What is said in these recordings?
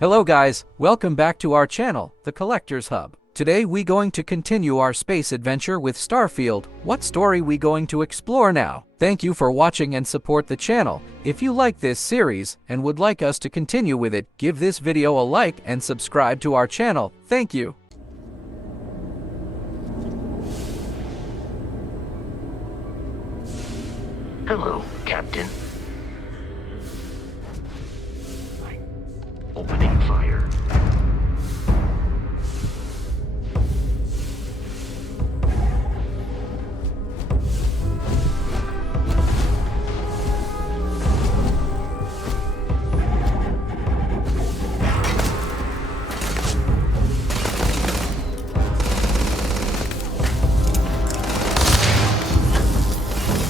Hello guys, welcome back to our channel, The Collector's Hub. Today we going to continue our space adventure with Starfield. What story we going to explore now? Thank you for watching and support the channel. If you like this series and would like us to continue with it, give this video a like and subscribe to our channel. Thank you. Hello, Captain. Opening fire.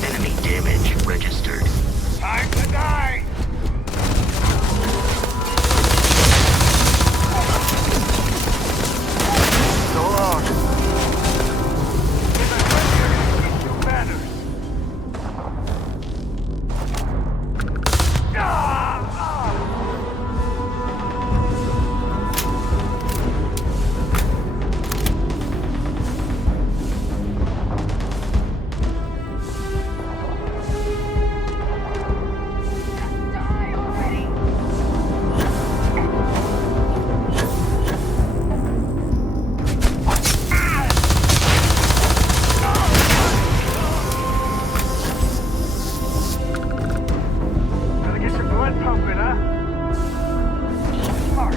Enemy damage registered. Time to die! So long. Give us right here, banners. Die already! Gotta get your blood pumping, huh? Mark.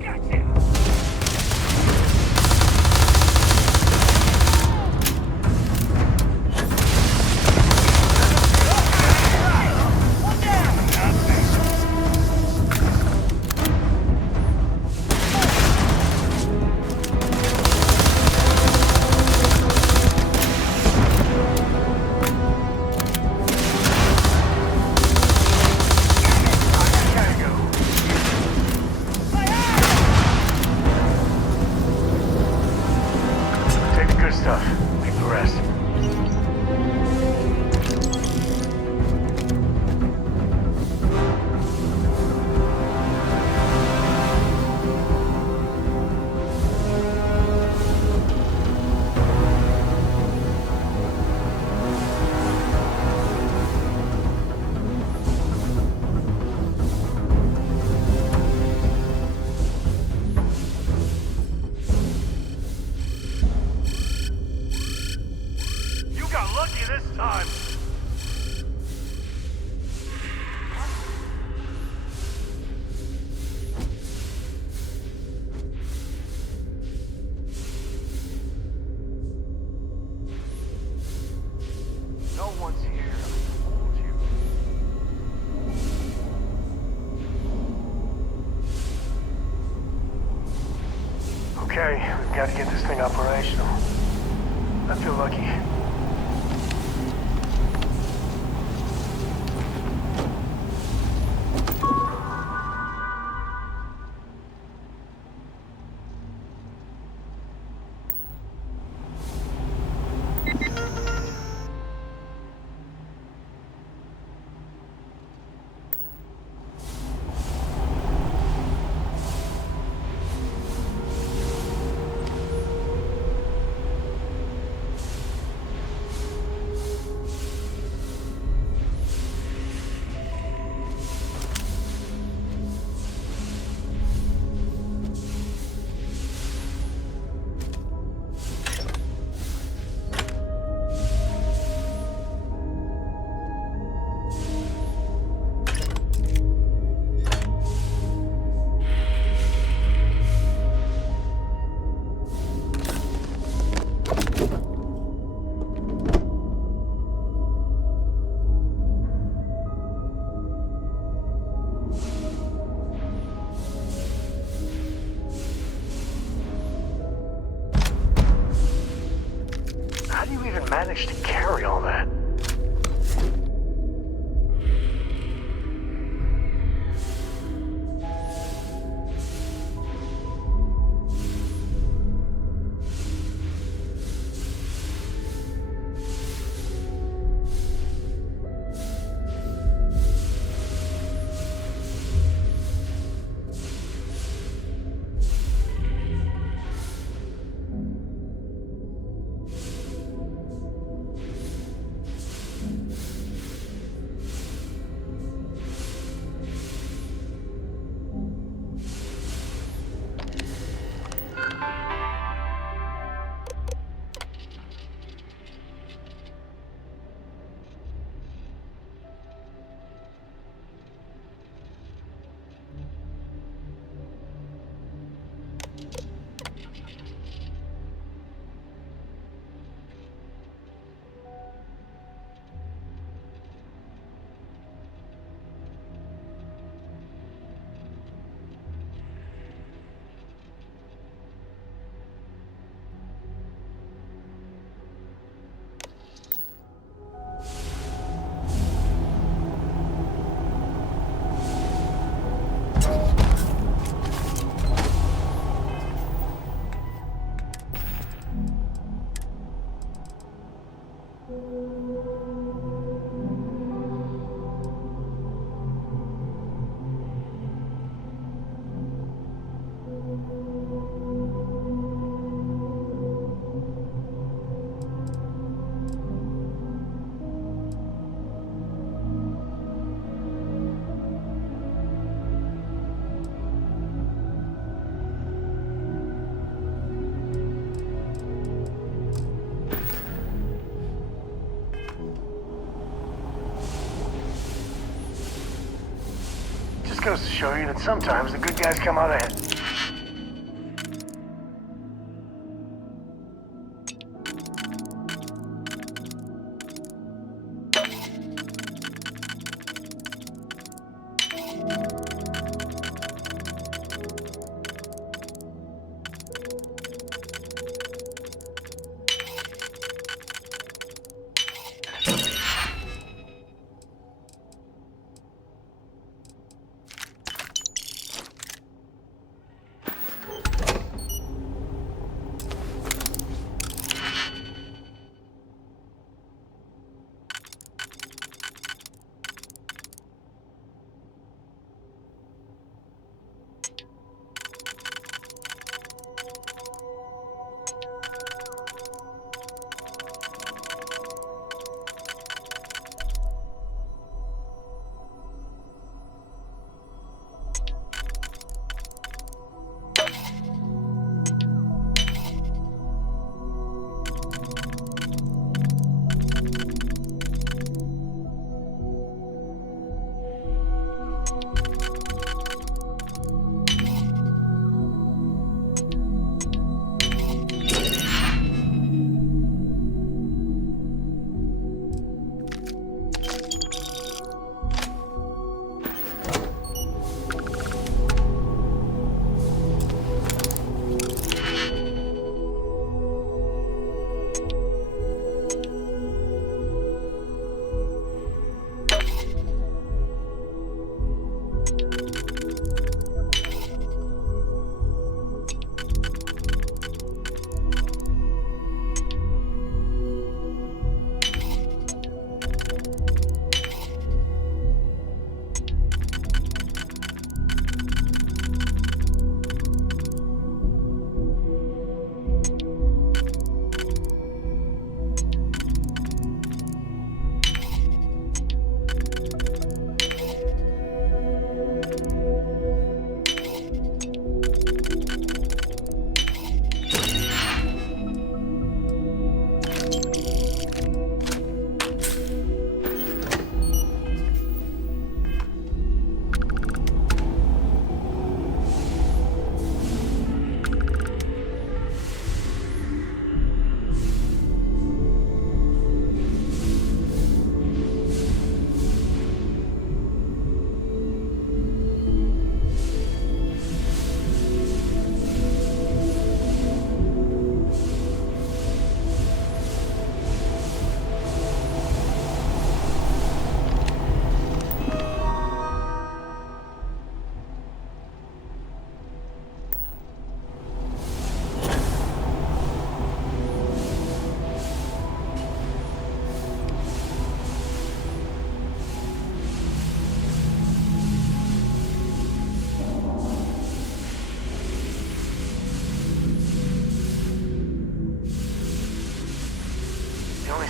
Gotcha. One down. Gotta go. Take the good stuff. Leave the rest. You got lucky this time. No one's here. I told you. Okay, we've got to get this thing operational. I feel lucky. managed to carry all that? Goes to show you that sometimes the good guys come out ahead.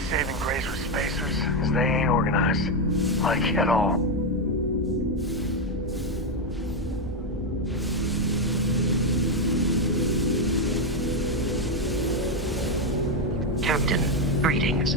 saving grace with spacers is they ain't organized. Like, at all. Captain, greetings.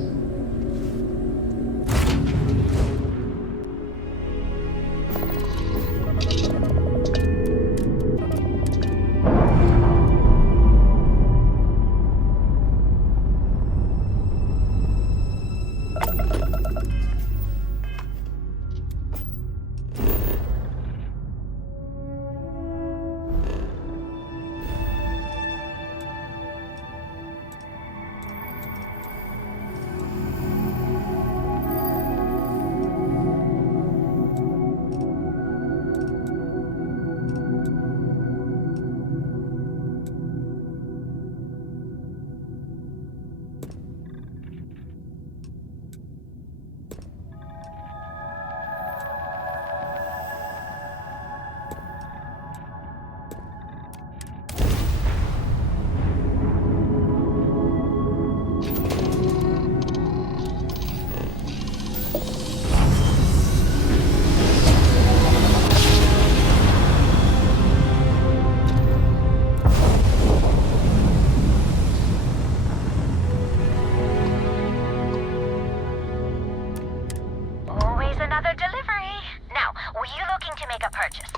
Always another delivery. Now, were you looking to make a purchase?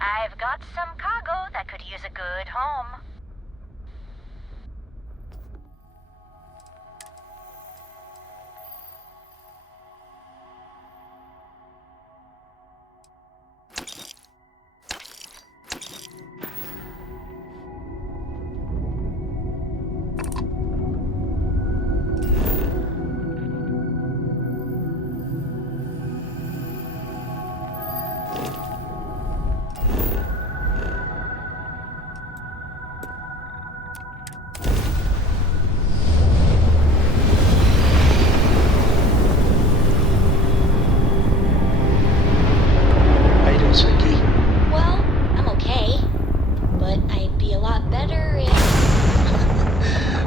I've got some cargo that could use a good home. Well, I'm okay. But I'd be a lot better if...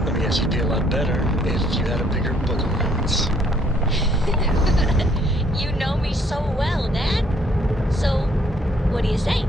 Let me guess, you'd be a lot better if you had a bigger book allowance. You know me so well, Dad. So, what do you say?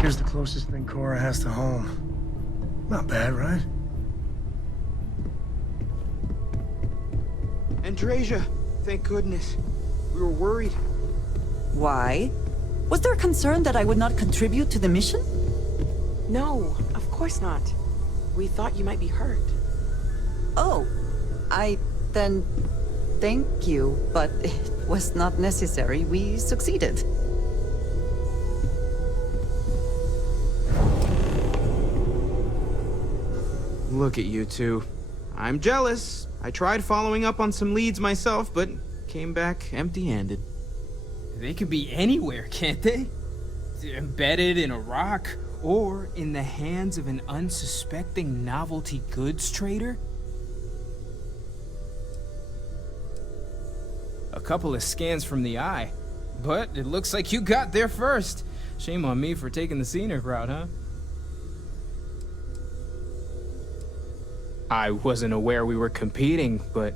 Here's the closest thing Cora has to home. Not bad, right? Andresia, thank goodness. We were worried. Why? Was there a concern that I would not contribute to the mission? No, of course not. We thought you might be hurt. Oh, then thank you, but it was not necessary. We succeeded. Look at you two. I'm jealous. I tried following up on some leads myself, but came back empty-handed. They could be anywhere, can't they? Embedded in a rock, or in the hands of an unsuspecting novelty goods trader? A couple of scans from the eye, but it looks like you got there first. Shame on me for taking the scenic route, huh? I wasn't aware we were competing, but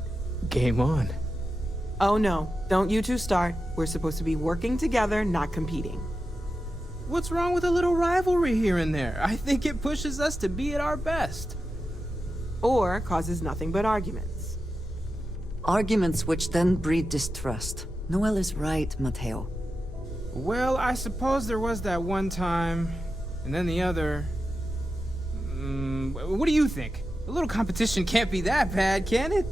game on. Oh no, don't you two start. We're supposed to be working together, not competing. What's wrong with a little rivalry here and there? I think it pushes us to be at our best. Or causes nothing but arguments. Arguments which then breed distrust. Noel is right, Mateo. Well, I suppose there was that one time, and then the other. What do you think? A little competition can't be that bad, can it?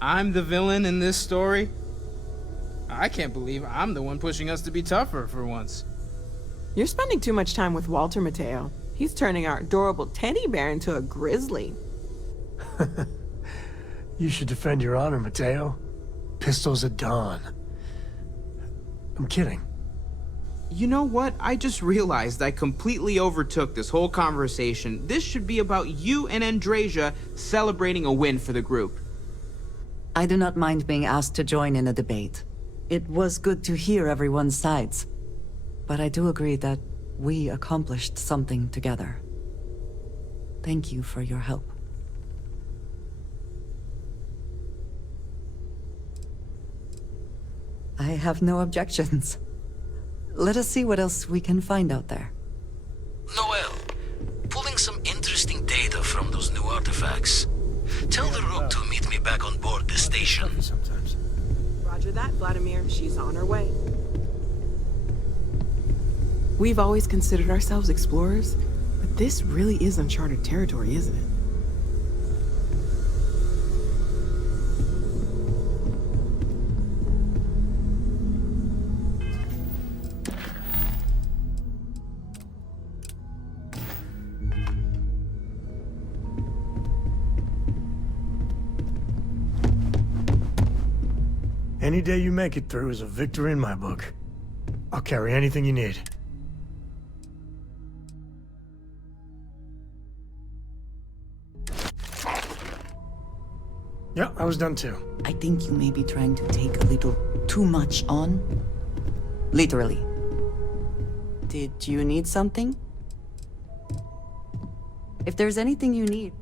I'm the villain in this story? I can't believe I'm the one pushing us to be tougher for once. You're spending too much time with Walter, Mateo. He's turning our adorable teddy bear into a grizzly. You should defend your honor, Mateo. Pistols at dawn. I'm kidding. You know what? I just realized I completely overtook this whole conversation. This should be about you and Andrasia celebrating a win for the group. I do not mind being asked to join in a debate. It was good to hear everyone's sides. But I do agree that we accomplished something together. Thank you for your help. I have no objections. Let us see what else we can find out there. Noel, pulling some interesting data from those new artifacts. Tell the Rook to meet me back on board the station. Sometimes. Roger that, Vladimir. She's on her way. We've always considered ourselves explorers, but this really is uncharted territory, isn't it? Any day you make it through is a victory in my book. I'll carry anything you need. Yeah, I was done too. I think you may be trying to take a little too much on. Literally. Did you need something? If there's anything you need...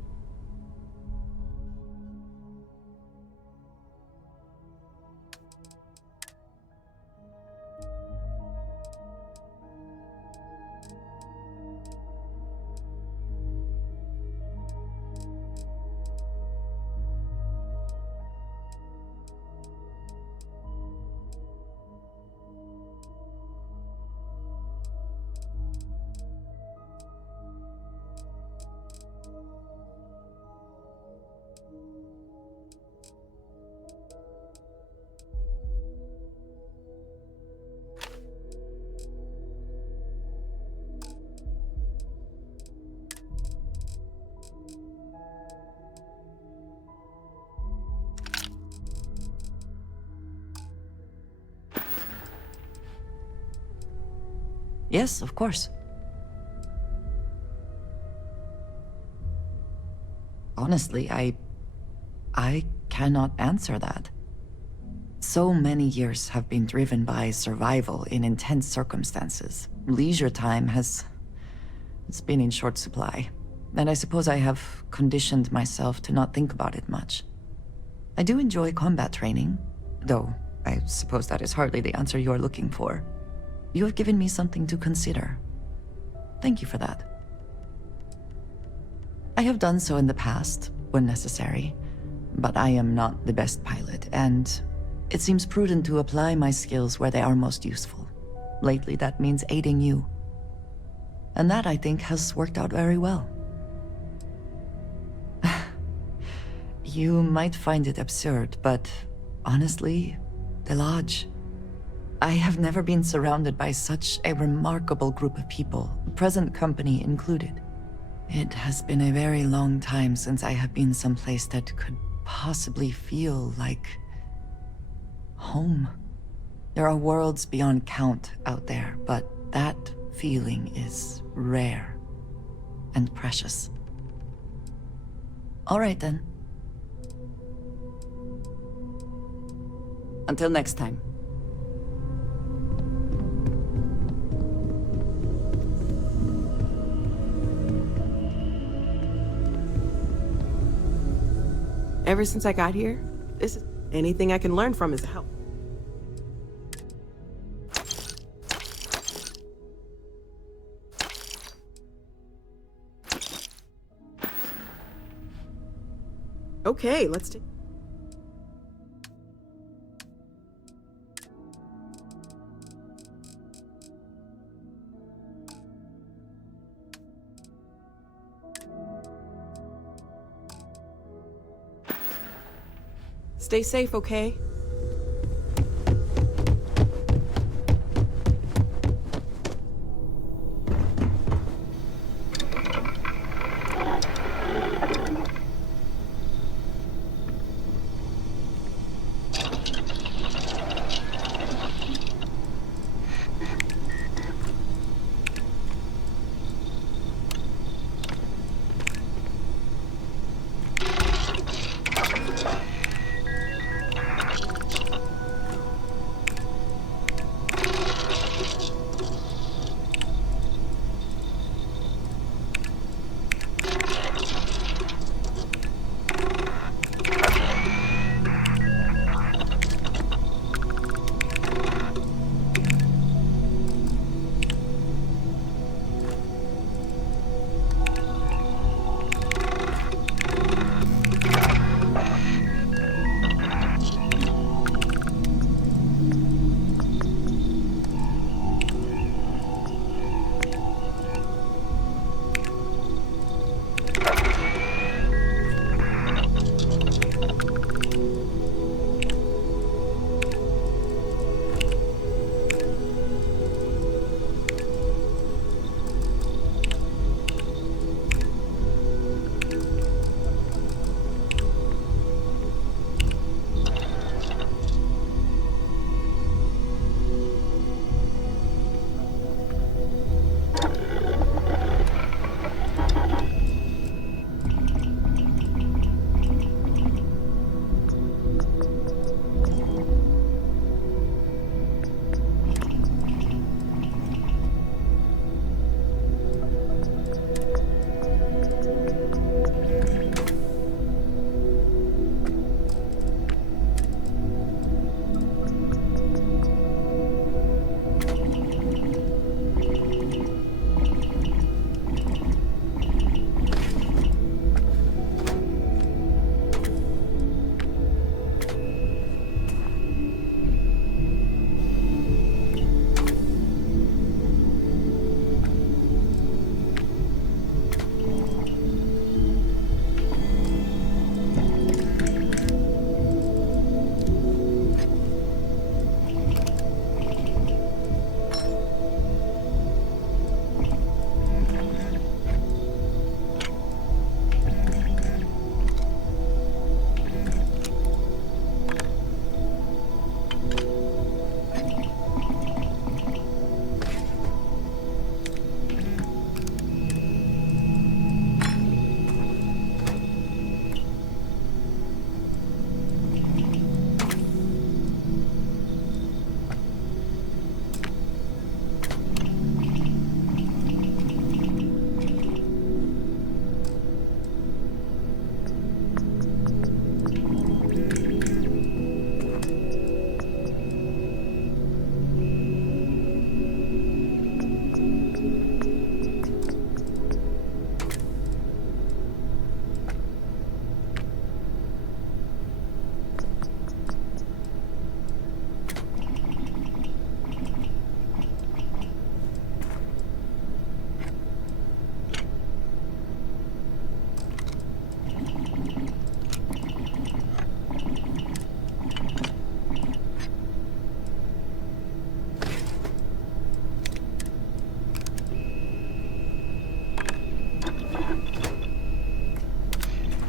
Yes, of course. Honestly, I cannot answer that. So many years have been driven by survival in intense circumstances. Leisure time it's been in short supply. And I suppose I have conditioned myself to not think about it much. I do enjoy combat training, though I suppose that is hardly the answer you are looking for. You have given me something to consider. Thank you for that. I have done so in the past, when necessary, but I am not the best pilot, and it seems prudent to apply my skills where they are most useful. Lately, that means aiding you. And that, I think, has worked out very well. You might find it absurd, but honestly, The Lodge. I have never been surrounded by such a remarkable group of people, present company included. It has been a very long time since I have been someplace that could possibly feel like home. There are worlds beyond count out there, but that feeling is rare and precious. All right then. Until next time. Ever since I got here, this is anything I can learn from is a help. Okay, let's take... Stay safe, okay?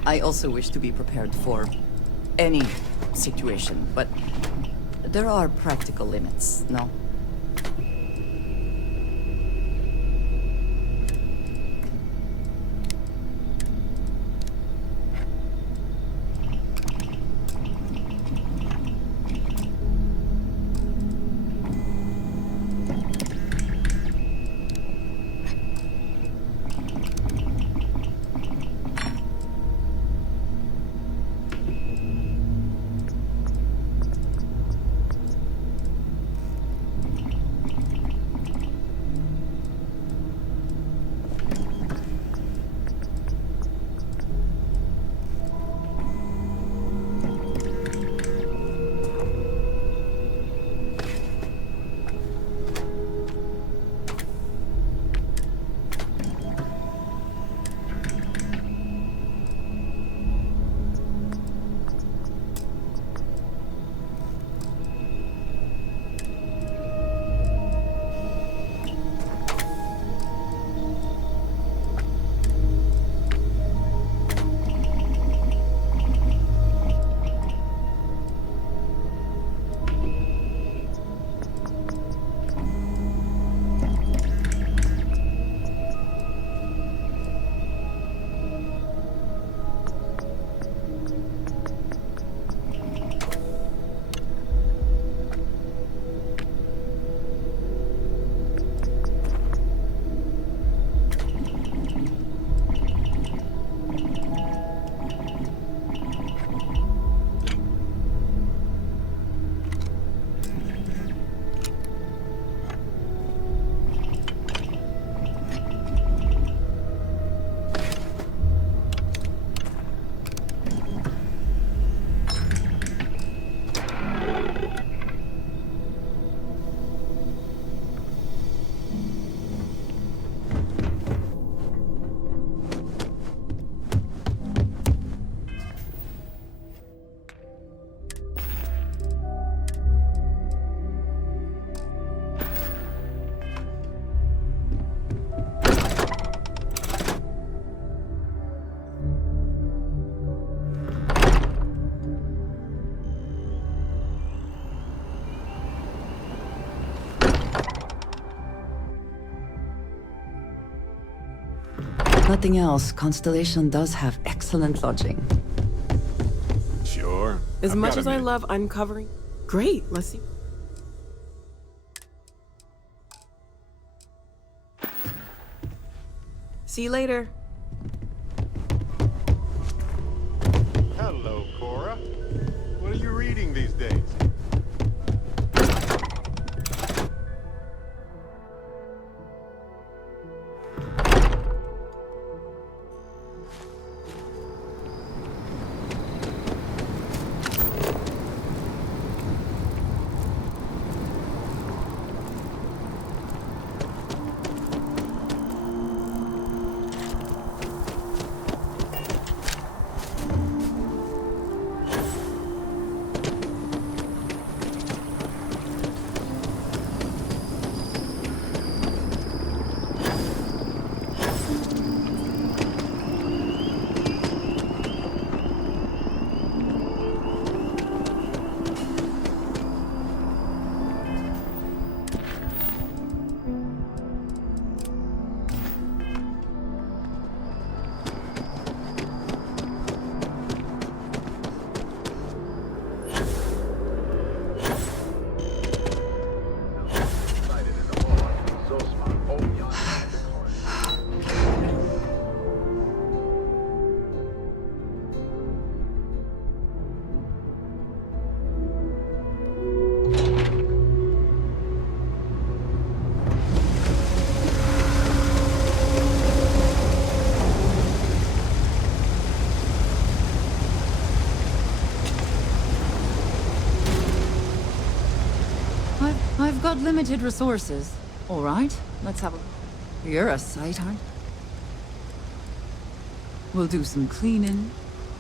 I also wish to be prepared for any situation, but there are practical limits, no? Nothing else, Constellation does have excellent lodging. Sure. As I've much got as a I minute. love uncovering... Great, let's see. See you later. Hello, Cora. What are you reading these days? I've got limited resources. All right, let's have a... You're a sight, aren't you? We'll do some cleaning,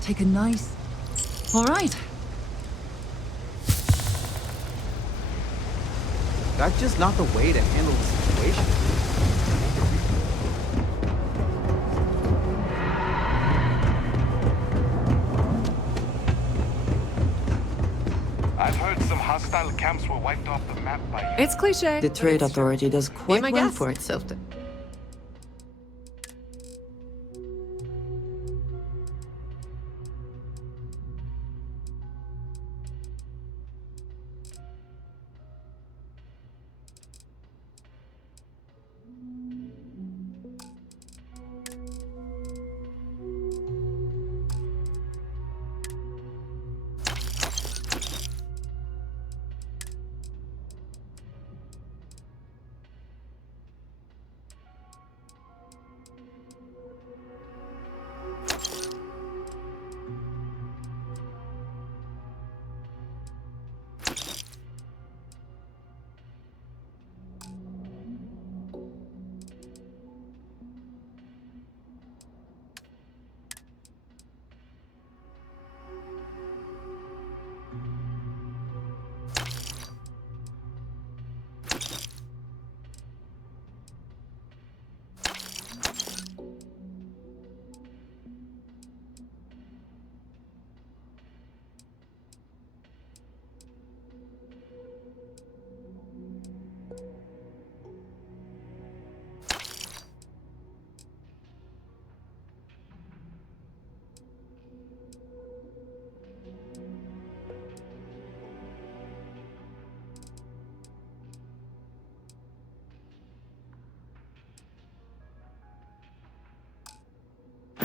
take a nice... All right. That's just not the way to handle the situation. hostile camps were wiped off the map by you. It's cliche. The Trade Authority does quite my well guest. for itself.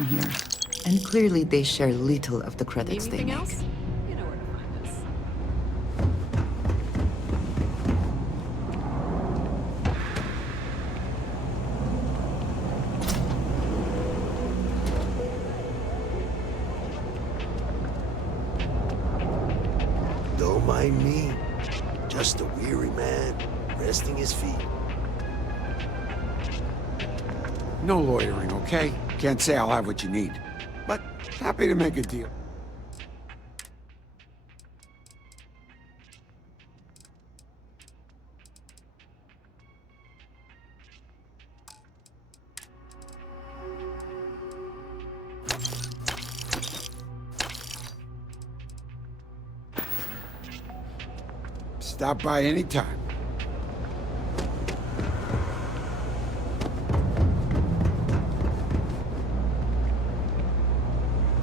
Here. And clearly they share little of the credits they Anything make. else? You know where to find us. Don't mind me. Just a weary man, resting his feet. No loitering, okay? Can't say I'll have what you need. But happy to make a deal. Stop by anytime.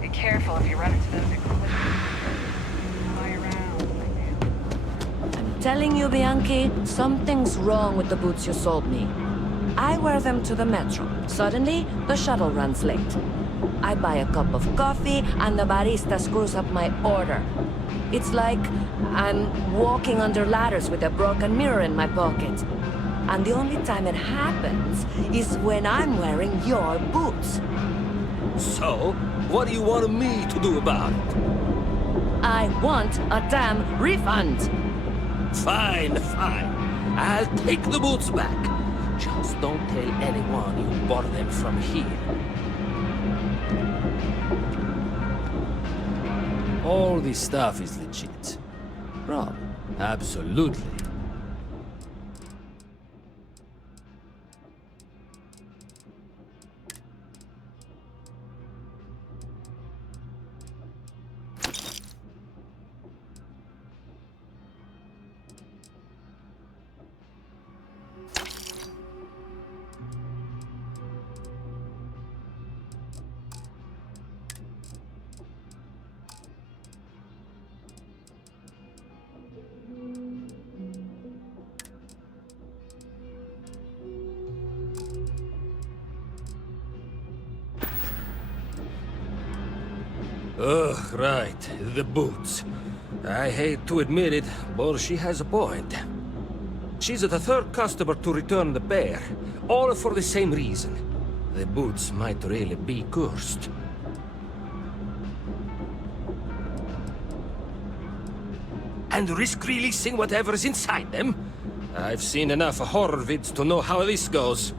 Be careful if you run into those equipment. Fly around. I'm telling you, Bianchi, something's wrong with the boots you sold me. I wear them to the metro. Suddenly, the shuttle runs late. I buy a cup of coffee, and the barista screws up my order. It's like I'm walking under ladders with a broken mirror in my pocket. And the only time it happens is when I'm wearing your boots. So, what do you want me to do about it? I want a damn refund! Fine, fine. I'll take the boots back. Just don't tell anyone you bought them from here. All this stuff is legit. Rob, absolutely. Ugh, right. The boots. I hate to admit it, but she has a point. She's the third customer to return the pair, all for the same reason. The boots might really be cursed. And risk releasing whatever's inside them? I've seen enough horror vids to know how this goes.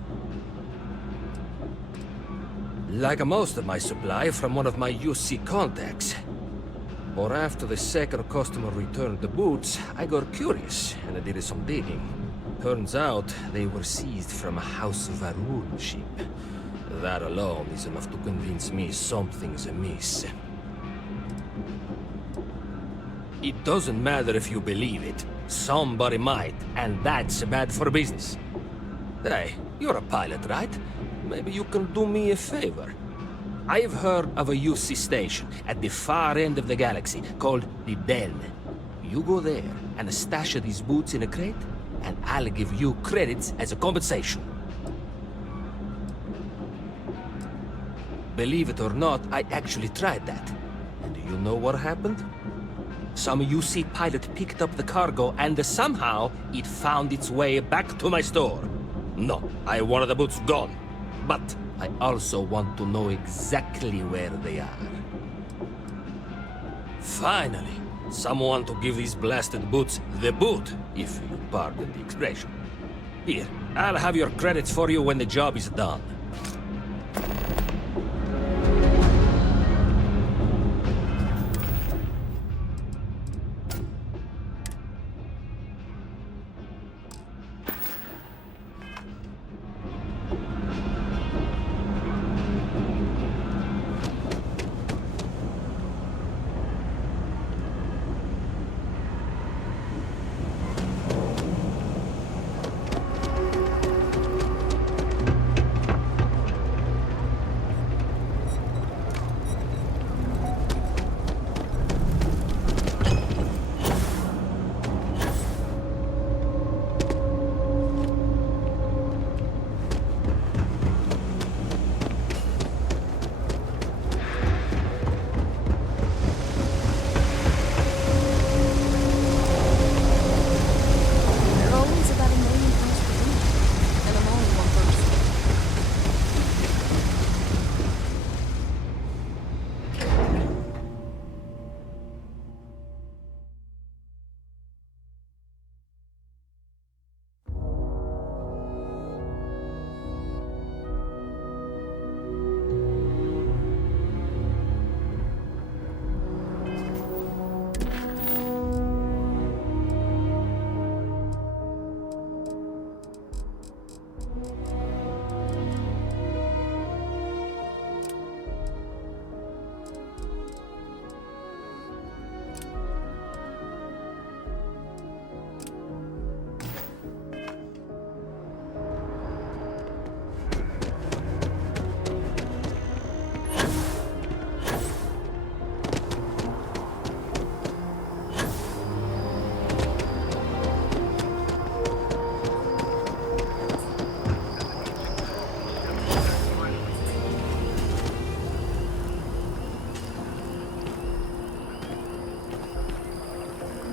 Like most of my supply from one of my UC contacts. But after the second customer returned the boots, I got curious and I did some digging. Turns out they were seized from a House of Arun ship. That alone is enough to convince me something's amiss. It doesn't matter if you believe it. Somebody might, and that's bad for business. Hey, you're a pilot, right? Maybe you can do me a favor. I've heard of a UC station at the far end of the galaxy called the Den. You go there and stash these boots in a crate, and I'll give you credits as a compensation. Believe it or not, I actually tried that. And do you know what happened? Some UC pilot picked up the cargo and somehow it found its way back to my store. No, I want the boots gone. But I also want to know exactly where they are. Finally, someone to give these blasted boots the boot, if you pardon the expression. Here, I'll have your credits for you when the job is done.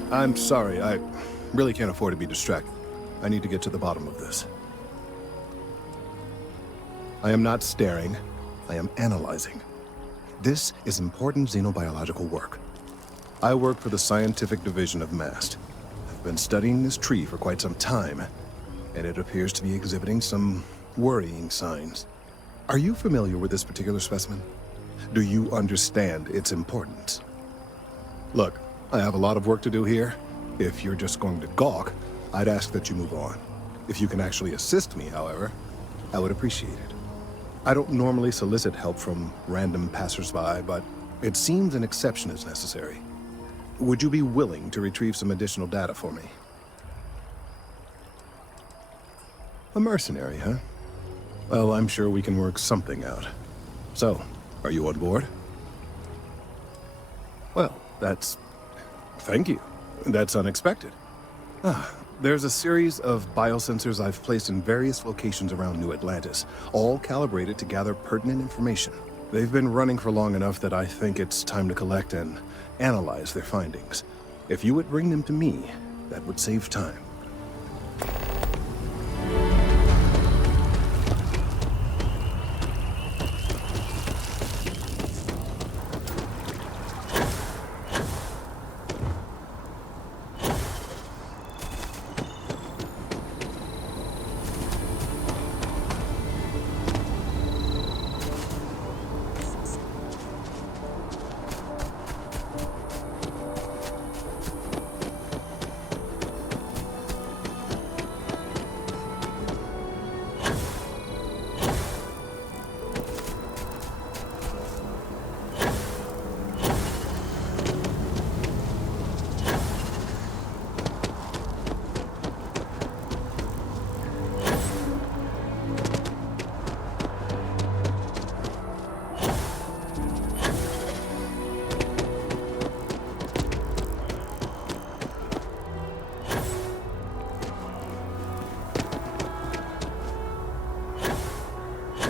I'm sorry, I really can't afford to be distracted. I need to get to the bottom of this. I am not staring, I am analyzing. This is important xenobiological work. I work for the scientific division of MAST. I've been studying this tree for quite some time, and it appears to be exhibiting some worrying signs. Are you familiar with this particular specimen? Do you understand its importance? Look, I have a lot of work to do here. If you're just going to gawk, I'd ask that you move on. If you can actually assist me, however, I would appreciate it. I don't normally solicit help from random passersby, but it seems an exception is necessary. Would you be willing to retrieve some additional data for me? A mercenary, huh? Well, I'm sure we can work something out. So, are you on board? Well, thank you. That's unexpected. There's a series of biosensors I've placed in various locations around New Atlantis, all calibrated to gather pertinent information. They've been running for long enough that I think it's time to collect and analyze their findings. If you would bring them to me, that would save time.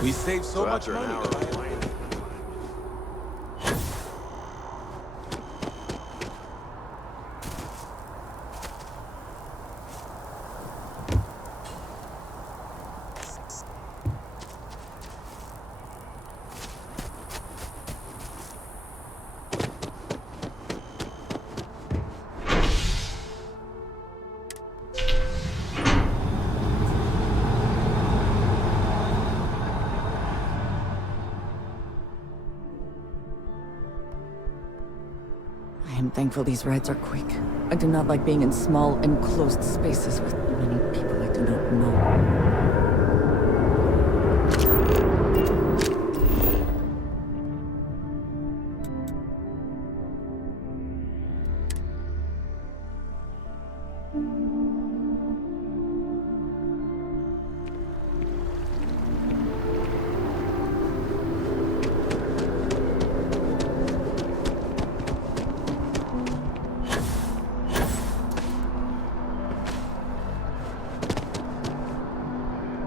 We save so much money. I am thankful these rides are quick. I do not like being in small, enclosed spaces with many people I do not know.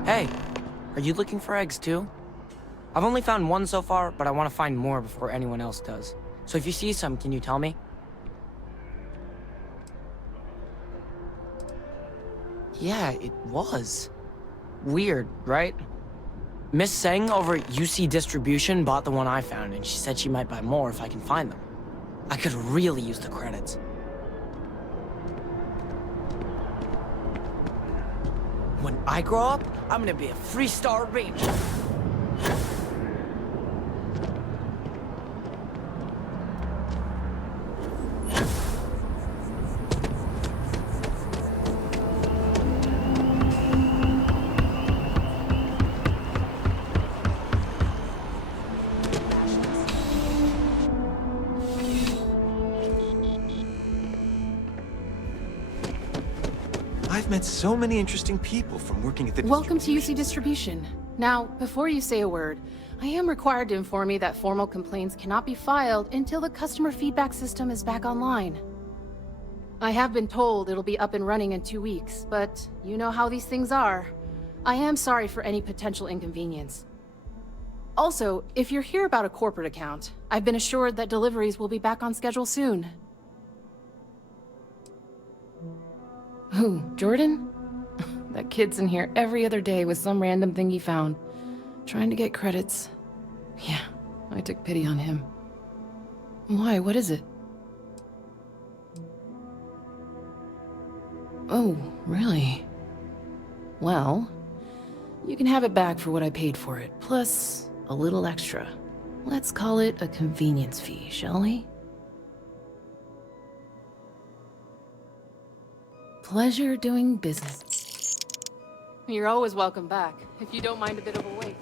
Hey, are you looking for eggs too? I've only found one so far, but I want to find more before anyone else does. So if you see some, can you tell me? Yeah, it was. Weird, right? Miss Seng over at UC Distribution bought the one I found, and she said she might buy more if I can find them. I could really use the credits. When I grow up, I'm gonna be a three-star ranger. I've met so many interesting people from working at the Welcome to UC Distribution. Now, before you say a word, I am required to inform you that formal complaints cannot be filed until the customer feedback system is back online. I have been told it'll be up and running in 2 weeks, but you know how these things are. I am sorry for any potential inconvenience. Also, if you're here about a corporate account, I've been assured that deliveries will be back on schedule soon. Who, Jordan? That kid's in here every other day with some random thing he found, trying to get credits. Yeah, I took pity on him. Why, what is it? Oh, really? Well, you can have it back for what I paid for it, plus a little extra. Let's call it a convenience fee, shall we? Pleasure doing business. You're always welcome back, if you don't mind a bit of a wait.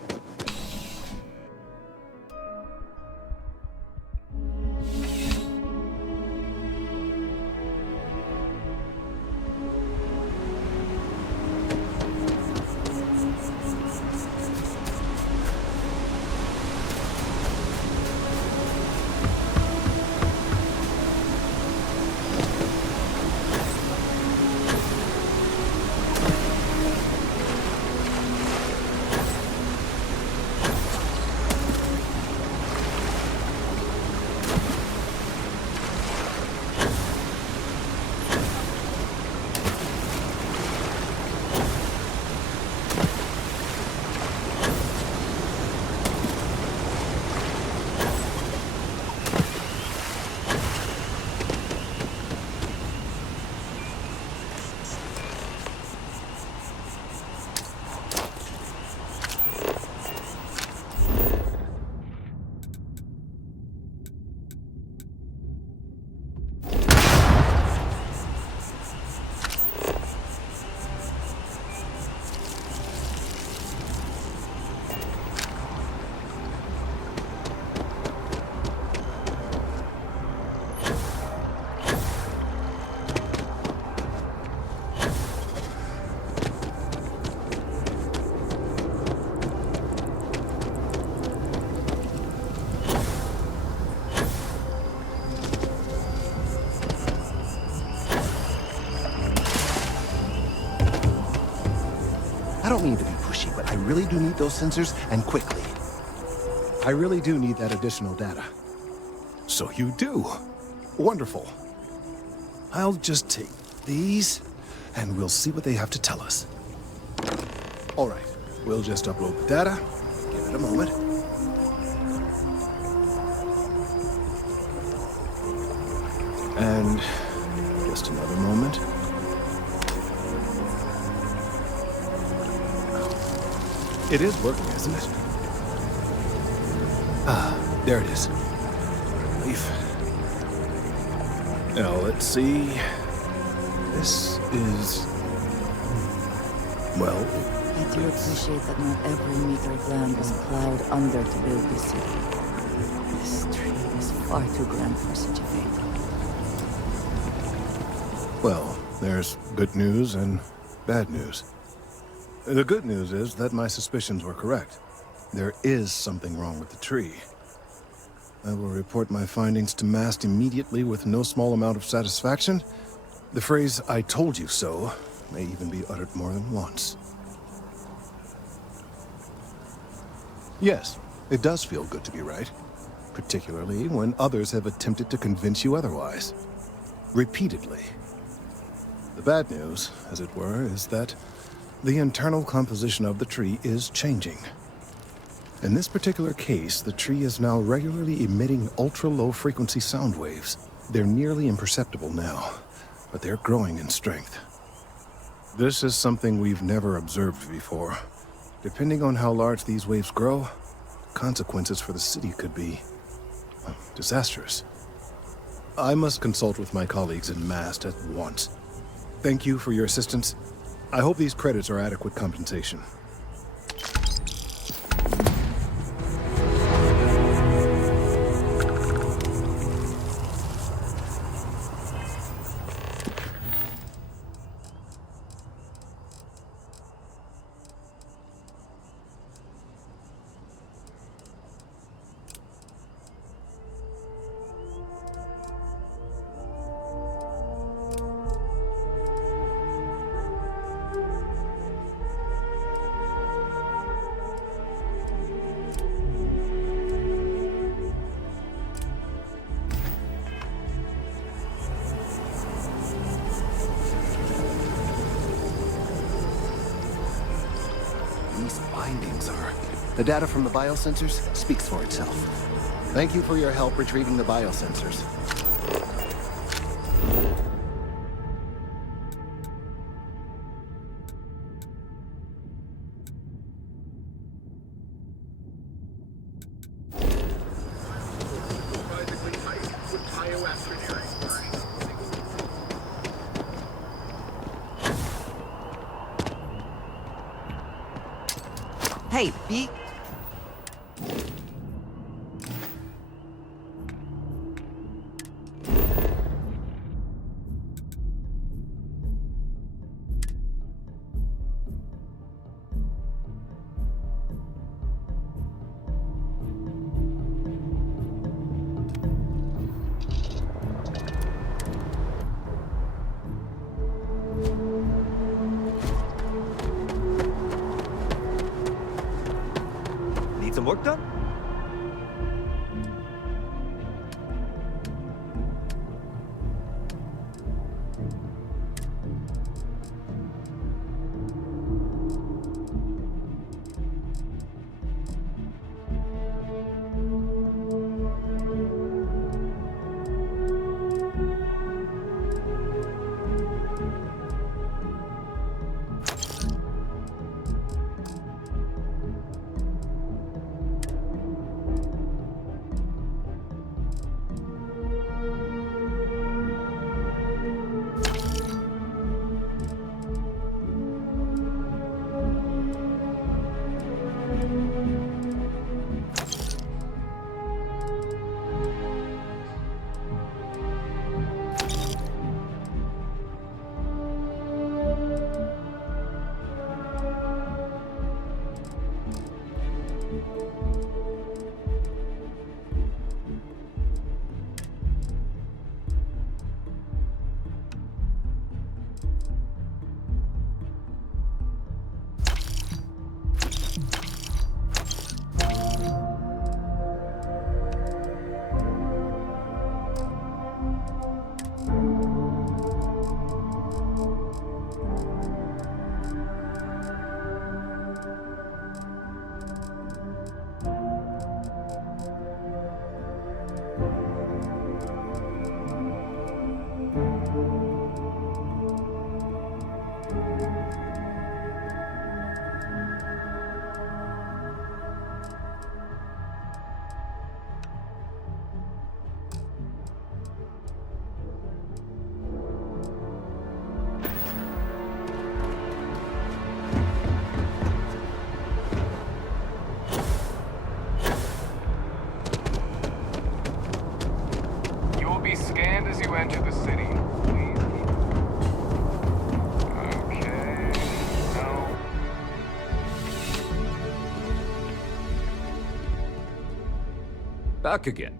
I don't mean to be pushy, but I really do need those sensors, and quickly. I really do need that additional data. So you do. Wonderful. I'll just take these, and we'll see what they have to tell us. All right, we'll just upload the data. Give it a moment. And just another moment. It is working, isn't it? Ah, there it is. Relief. Now, let's see. This is... well... I do appreciate that not every meter of land was plowed under to build this city. This tree is far too grand for such a fate. Well, there's good news and bad news. The good news is that my suspicions were correct. There is something wrong with the tree. I will report my findings to MAST immediately with no small amount of satisfaction. The phrase, "I told you so," may even be uttered more than once. Yes, it does feel good to be right. Particularly when others have attempted to convince you otherwise. Repeatedly. The bad news, as it were, is that the internal composition of the tree is changing. In this particular case, the tree is now regularly emitting ultra-low frequency sound waves. They're nearly imperceptible now, but they're growing in strength. This is something we've never observed before. Depending on how large these waves grow, consequences for the city could be disastrous. I must consult with my colleagues in MAST at once. Thank you for your assistance. I hope these credits are adequate compensation. The data from the biosensors speaks for itself. Thank you for your help retrieving the biosensors. Hey, B. Need some work done? back again.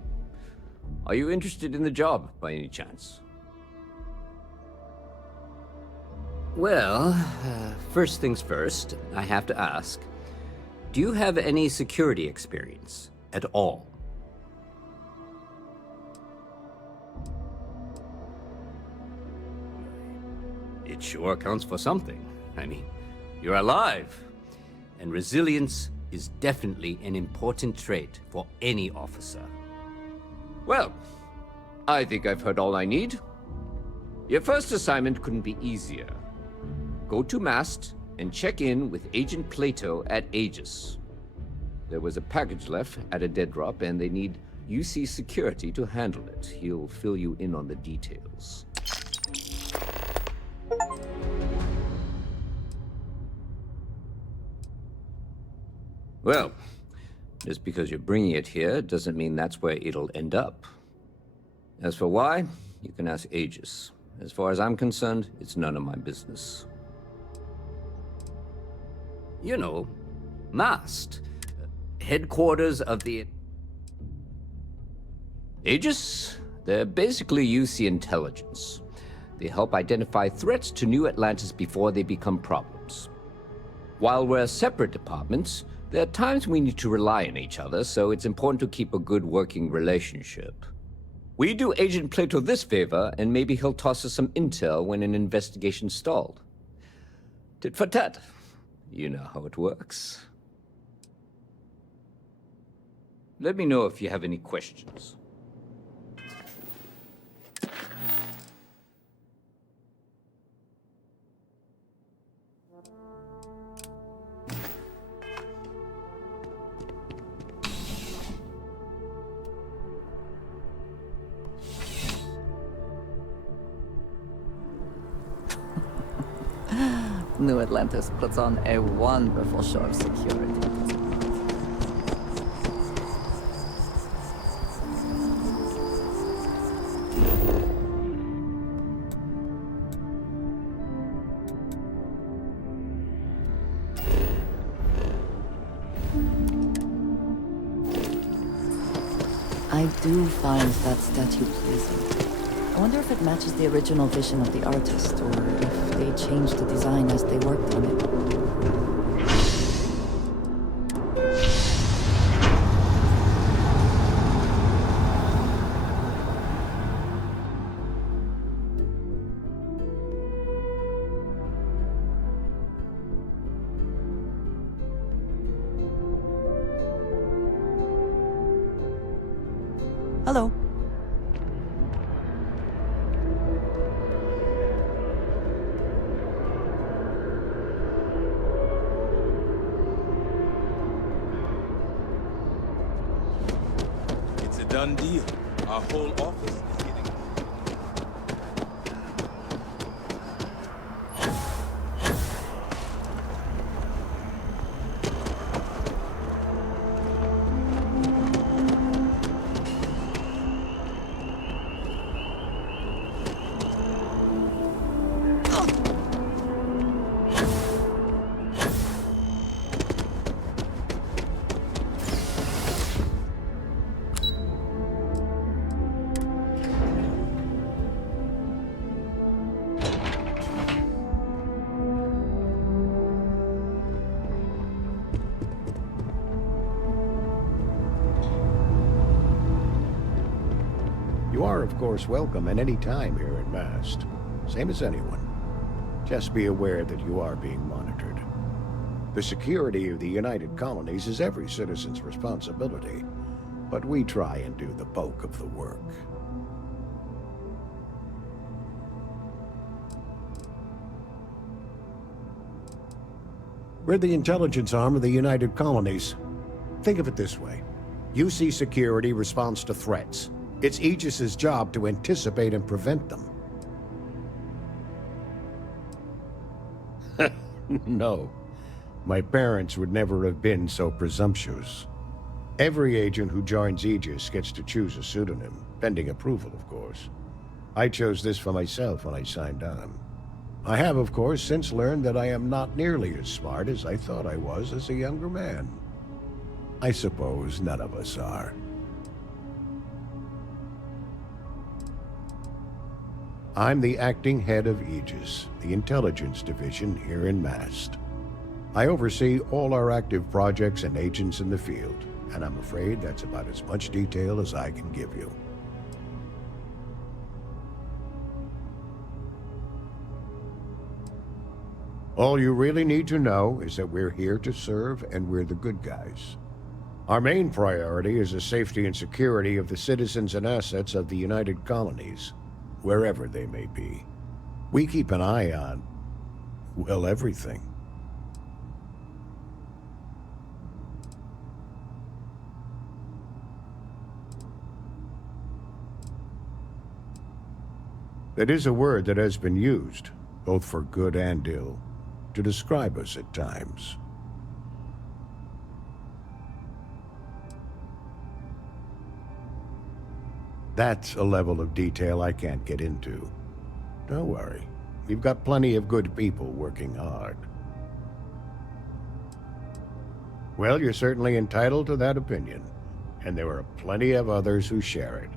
Are you interested in the job, by any chance? Well, first things first, I have to ask, do you have any security experience at all? It sure counts for something. I mean, you're alive. And resilience is definitely an important trait for any officer. Well, I think I've heard all I need. Your first assignment couldn't be easier. Go to Mast and check in with Agent Plato at Aegis. There was a package left at a dead drop, and they need UC security to handle it. He'll fill you in on the details. Well, just because you're bringing it here doesn't mean that's where it'll end up. As for why, you can ask Aegis. As far as I'm concerned, it's none of my business. You know, Mast, headquarters of the... Aegis? They're basically UC intelligence. They help identify threats to New Atlantis before they become problems. While we're separate departments, there are times we need to rely on each other, so it's important to keep a good working relationship. We do Agent Plato this favor, and maybe he'll toss us some intel when an investigation stalled. Tit for tat. You know how it works. Let me know if you have any questions. New Atlantis puts on a wonderful show of security. I do find that statue pleasing. I wonder if it matches the original vision of the artist, or if they changed the design as they worked on it. Hello. Done deal. Our whole office is getting... You are, of course, welcome at any time here at Mast. Same as anyone. Just be aware that you are being monitored. The security of the United Colonies is every citizen's responsibility, but we try and do the bulk of the work. We're the intelligence arm of the United Colonies. Think of it this way. UC security responds to threats. It's Aegis's job to anticipate and prevent them. No. My parents would never have been so presumptuous. Every agent who joins Aegis gets to choose a pseudonym, pending approval, of course. I chose this for myself when I signed on. I have, of course, since learned that I am not nearly as smart as I thought I was as a younger man. I suppose none of us are. I'm the acting head of Aegis, the intelligence division here in Mast. I oversee all our active projects and agents in the field, and I'm afraid that's about as much detail as I can give you. All you really need to know is that we're here to serve and we're the good guys. Our main priority is the safety and security of the citizens and assets of the United Colonies, wherever they may be. We keep an eye on, well, everything. That is a word that has been used, both for good and ill, to describe us at times. That's a level of detail I can't get into. Don't worry, we've got plenty of good people working hard. Well, you're certainly entitled to that opinion, and there are plenty of others who share it.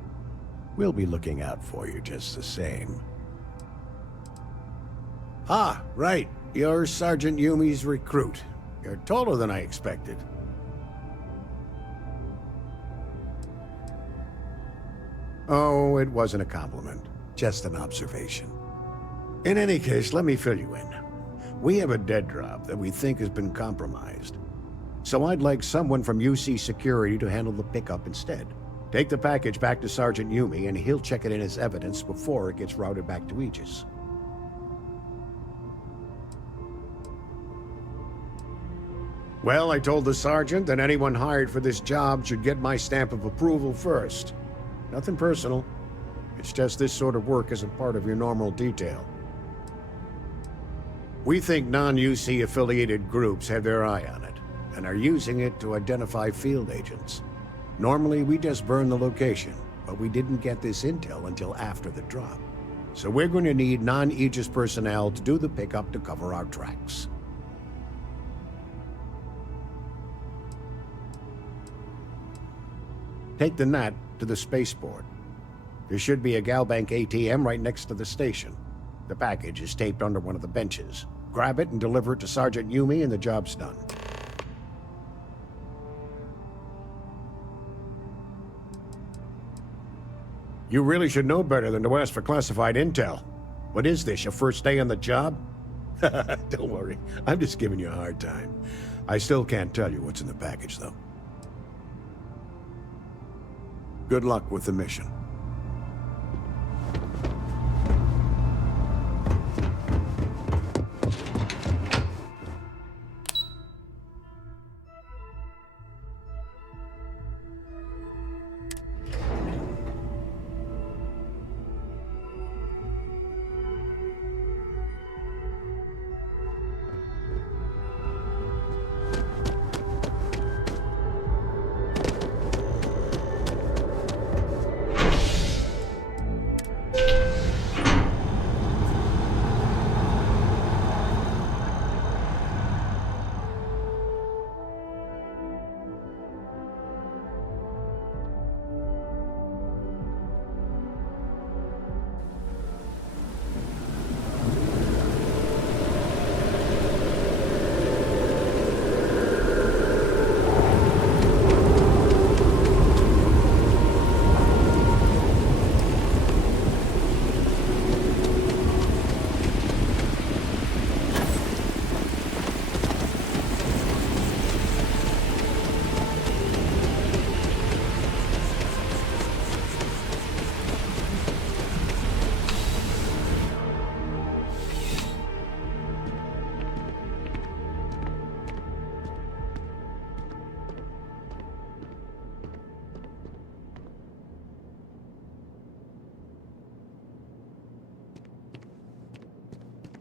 We'll be looking out for you just the same. Ah, right. You're Sergeant Yumi's recruit. You're taller than I expected. Oh, it wasn't a compliment. Just an observation. In any case, let me fill you in. We have a dead drop that we think has been compromised. So I'd like someone from UC Security to handle the pickup instead. Take the package back to Sergeant Yumi, and he'll check it in as evidence before it gets routed back to Aegis. Well, I told the sergeant that anyone hired for this job should get my stamp of approval first. Nothing personal. It's just this sort of work isn't part of your normal detail. We think non-UC affiliated groups have their eye on it, and are using it to identify field agents. Normally, we just burn the location, but we didn't get this intel until after the drop. So we're going to need non-Aegis personnel to do the pickup to cover our tracks. Take the Nat to the spaceport. There should be a Galbank ATM right next to the station. The package is taped under one of the benches. Grab it and deliver it to Sergeant Yumi and the job's done. You really should know better than to ask for classified intel. What is this, your first day on the job? Don't worry, I'm just giving you a hard time. I still can't tell you what's in the package, though. Good luck with the mission.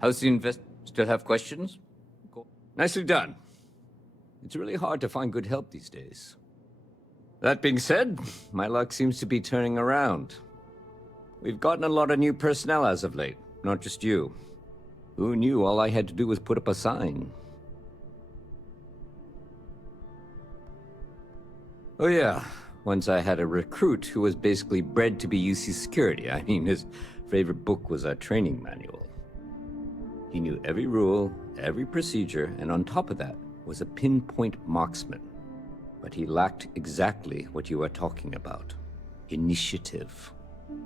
How's the Still have questions? Nicely done. It's really hard to find good help these days. That being said, my luck seems to be turning around. We've gotten a lot of new personnel as of late, not just you. Who knew all I had to do was put up a sign? Oh yeah, once I had a recruit who was basically bred to be UC security. I mean, as favorite book was our training manual. He knew every rule, every procedure, and on top of that was a pinpoint marksman. But he lacked exactly what you are talking about. Initiative.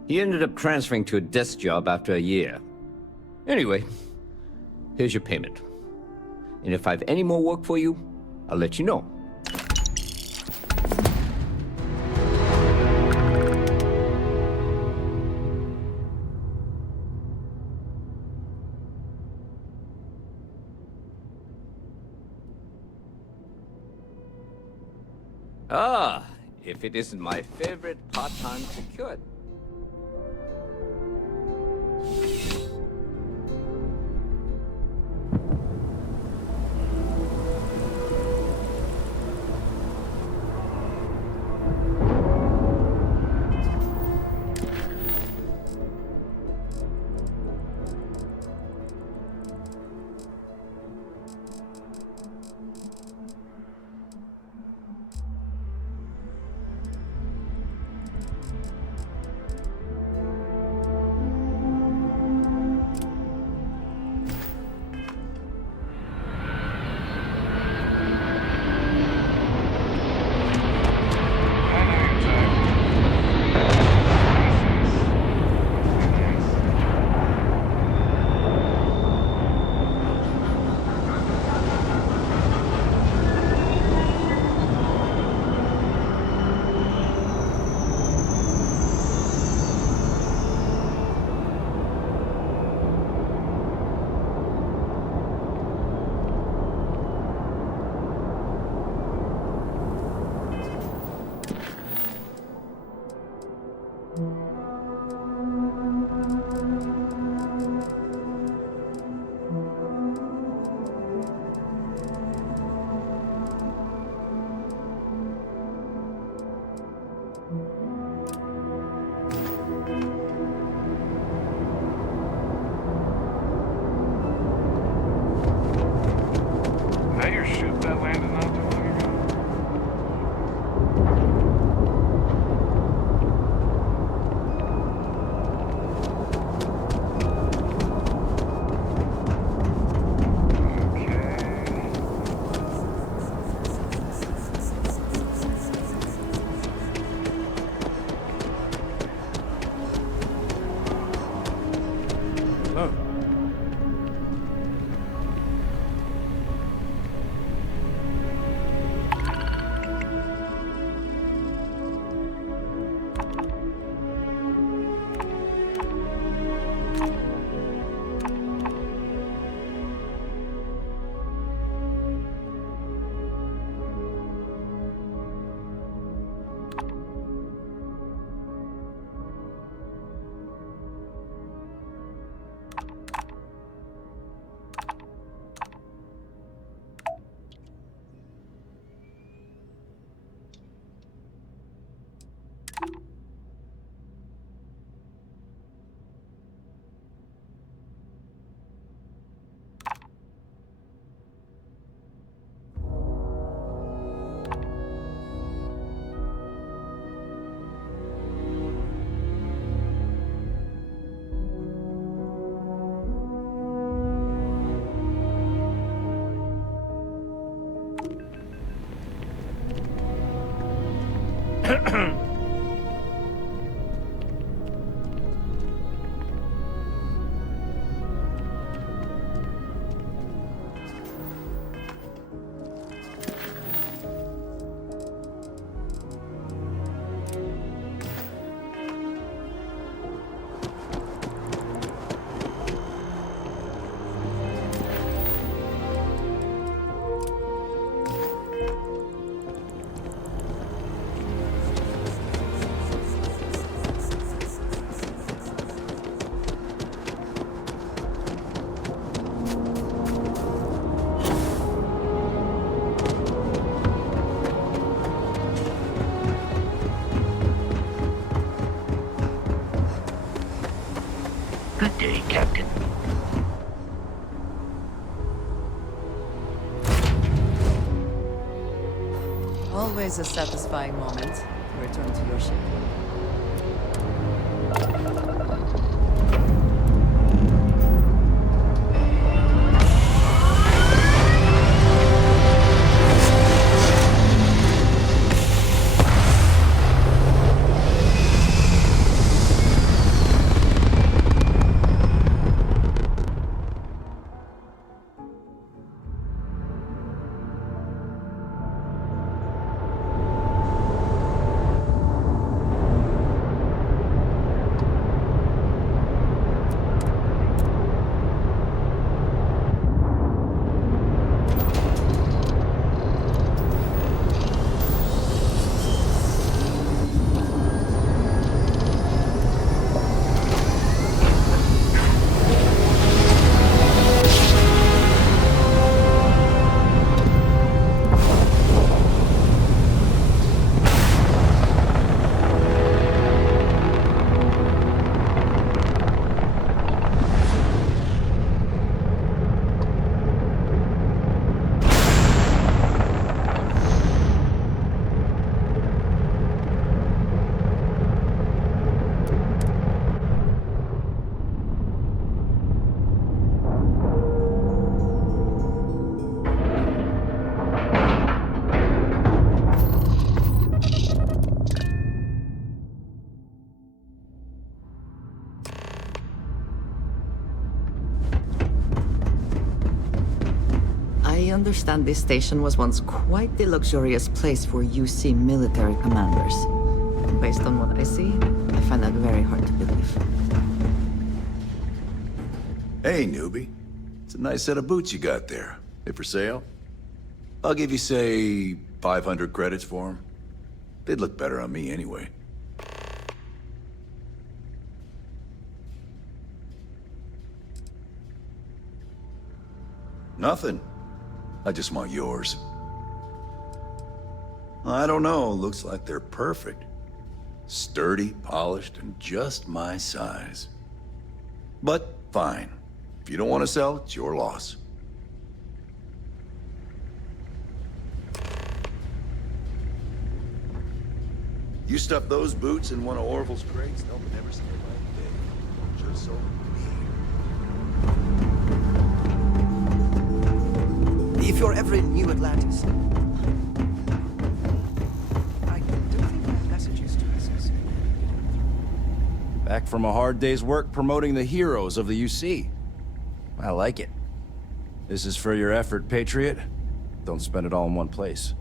He ended up transferring to a desk job after a year. Anyway, here's your payment. And if I have any more work for you, I'll let you know. Ah, if it isn't my favorite part-time security. That your ship that landed not too long ago? Hello. Good day, Captain. Always a satisfying moment to return to your ship. I understand this station was once quite the luxurious place for UC military commanders. Based on what I see, I find that very hard to believe. Hey, newbie. It's a nice set of boots you got there. They for sale? I'll give you, say, 500 credits for them. They'd look better on me anyway. Nothing. I just want yours. I don't know. Looks like they're perfect. Sturdy, polished, and just my size. But fine. If you don't want to sell, it's your loss. You stuff those boots in one of Orville's crates, they'll never see the light of day. Just so If you're ever in New Atlantis, I don't think I have messages to access. Back from a hard day's work promoting the heroes of the UC. I like it. This is for your effort, Patriot. Don't spend it all in one place.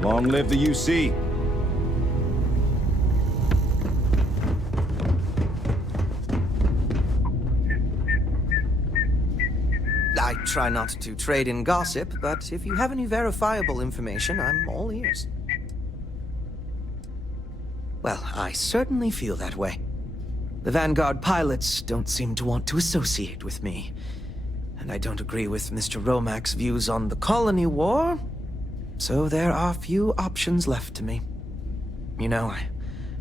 Long live the UC! I try not to trade in gossip, but if you have any verifiable information, I'm all ears. Well, I certainly feel that way. The Vanguard pilots don't seem to want to associate with me. And I don't agree with Mr. Romack's views on the colony war, so there are few options left to me. You know, I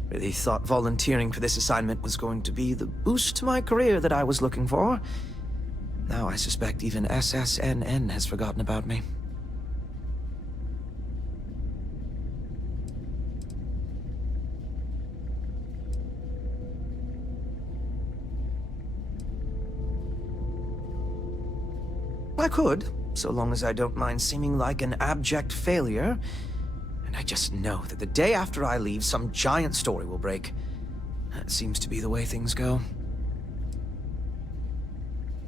really thought volunteering for this assignment was going to be the boost to my career that I was looking for. Now I suspect even SSNN has forgotten about me. I could, so long as I don't mind seeming like an abject failure. And I just know that the day after I leave, some giant story will break. That seems to be the way things go.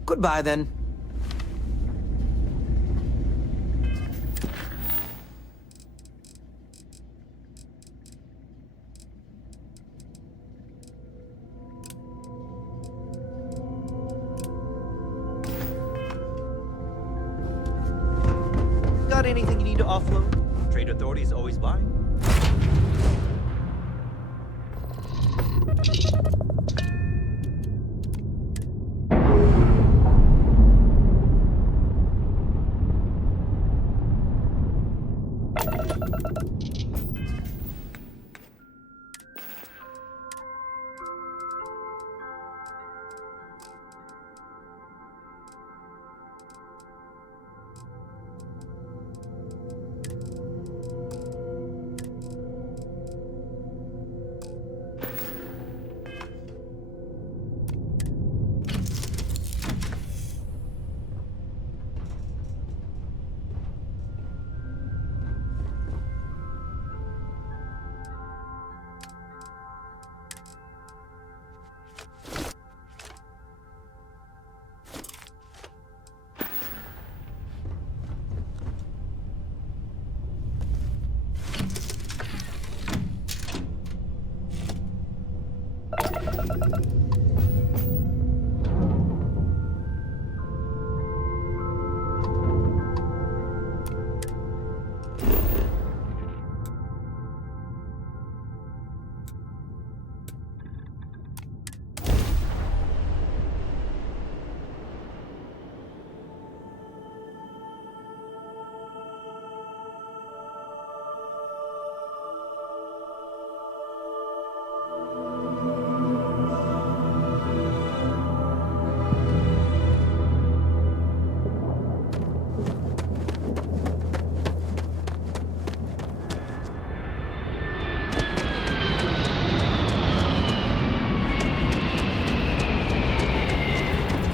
Goodbye, then. Got anything you need to offload? Trade authorities always buying.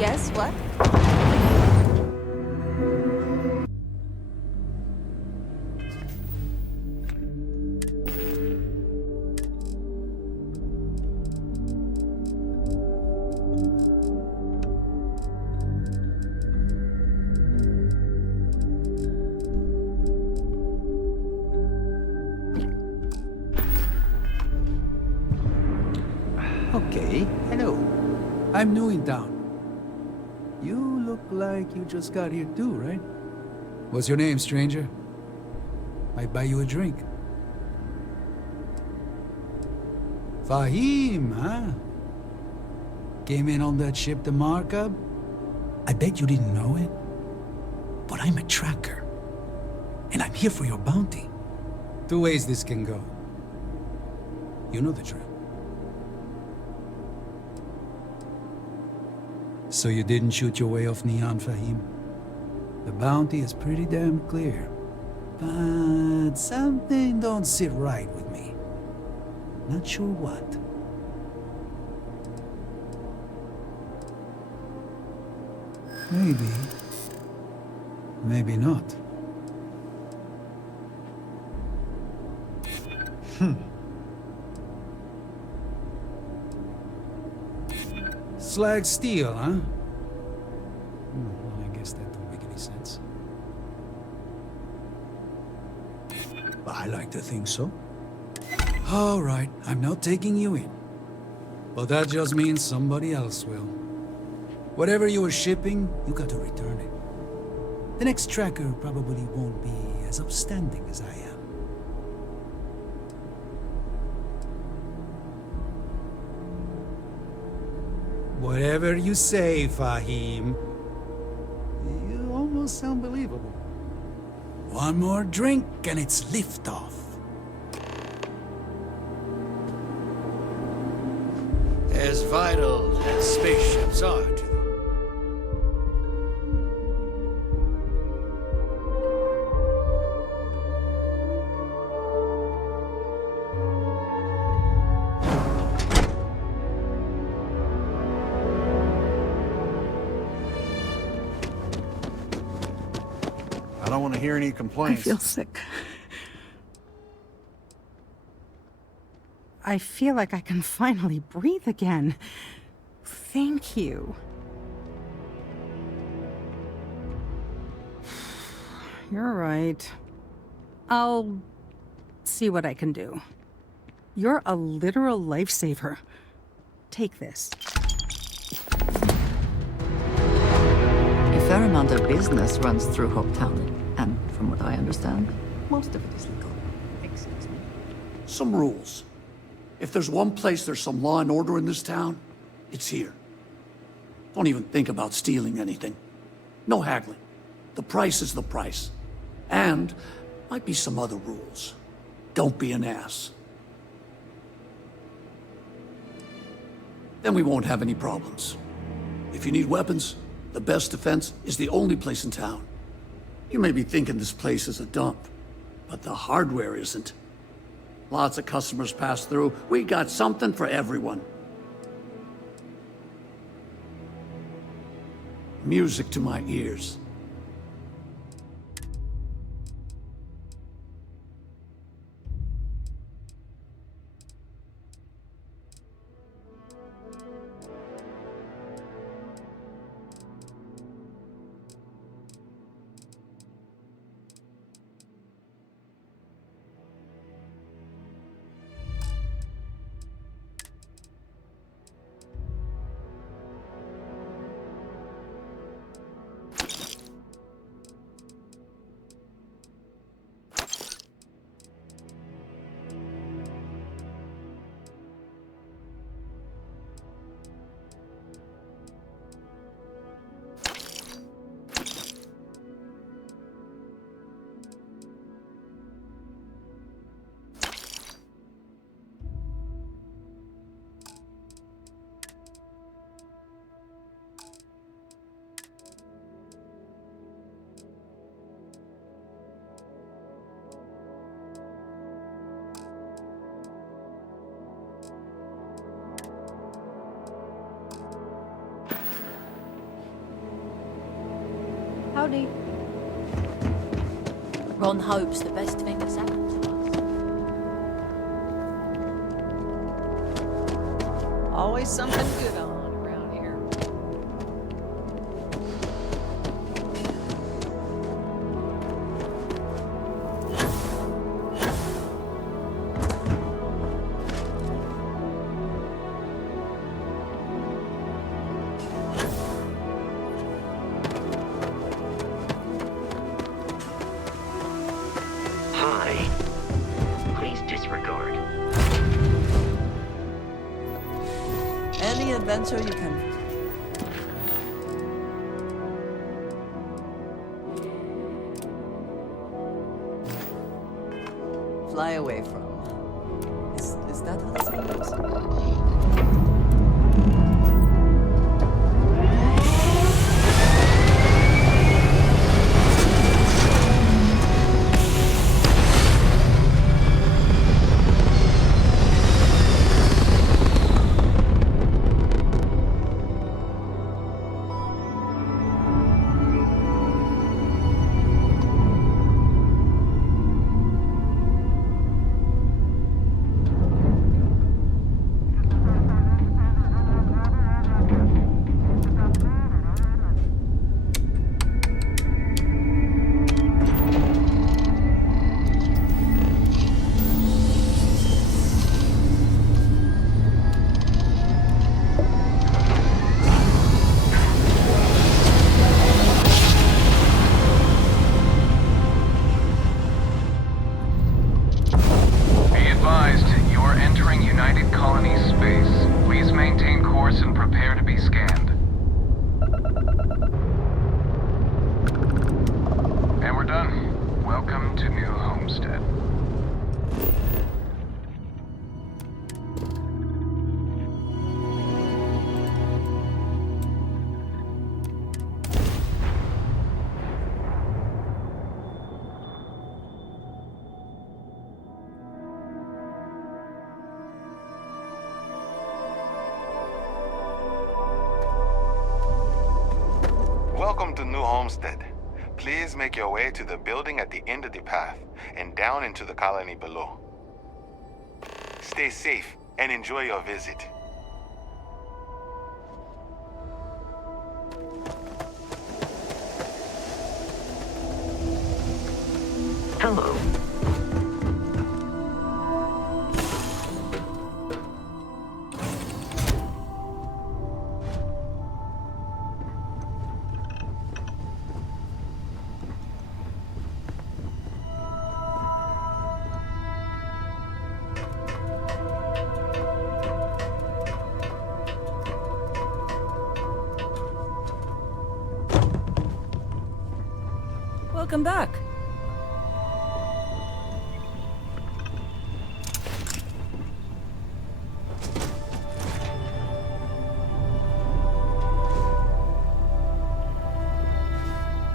Yes, what? I'm new in town. You look like you just got here too, right? What's your name, stranger? Might buy you a drink. Fahim, huh? Came in on that ship to Markup? I bet you didn't know it. But I'm a tracker. And I'm here for your bounty. Two ways this can go. You know the drill. So you didn't shoot your way off Neon, Fahim? The bounty is pretty damn clear. But something don't sit right with me. Not sure what. Maybe. Maybe not. Slag steel, huh? Well, I guess that don't make any sense. I like to think so. All right, I'm not taking you in. But that just means somebody else will. Whatever you were shipping, you got to return it. The next tracker probably won't be as upstanding as I am. Whatever you say, Fahim. You almost sound believable. One more drink and it's liftoff. As vital as spaceships are to them. I don't want to hear any complaints. I feel sick. I feel like I can finally breathe again. Thank you. You're right. I'll see what I can do. You're a literal lifesaver. Take this. A fair amount of business runs through Hopetown, and from what I understand, most of it is legal. Excuse me. Some rules. If there's one place there's some law and order in this town, it's here. Don't even think about stealing anything. No haggling. The price is the price. And might be some other rules. Don't be an ass. Then we won't have any problems. If you need weapons, the best defense is the only place in town. You may be thinking this place is a dump, but the hardware isn't. Lots of customers pass through. We got something for everyone. Music to my ears. Howdy. Ron hopes the best thing has happened to us. Always something good on around here. adventure you can. Fly away from. Is that how the saying goes? Welcome to New Homestead. Please make your way to the building at the end of the path and down into the colony below. Stay safe and enjoy your visit. Hello. Welcome back.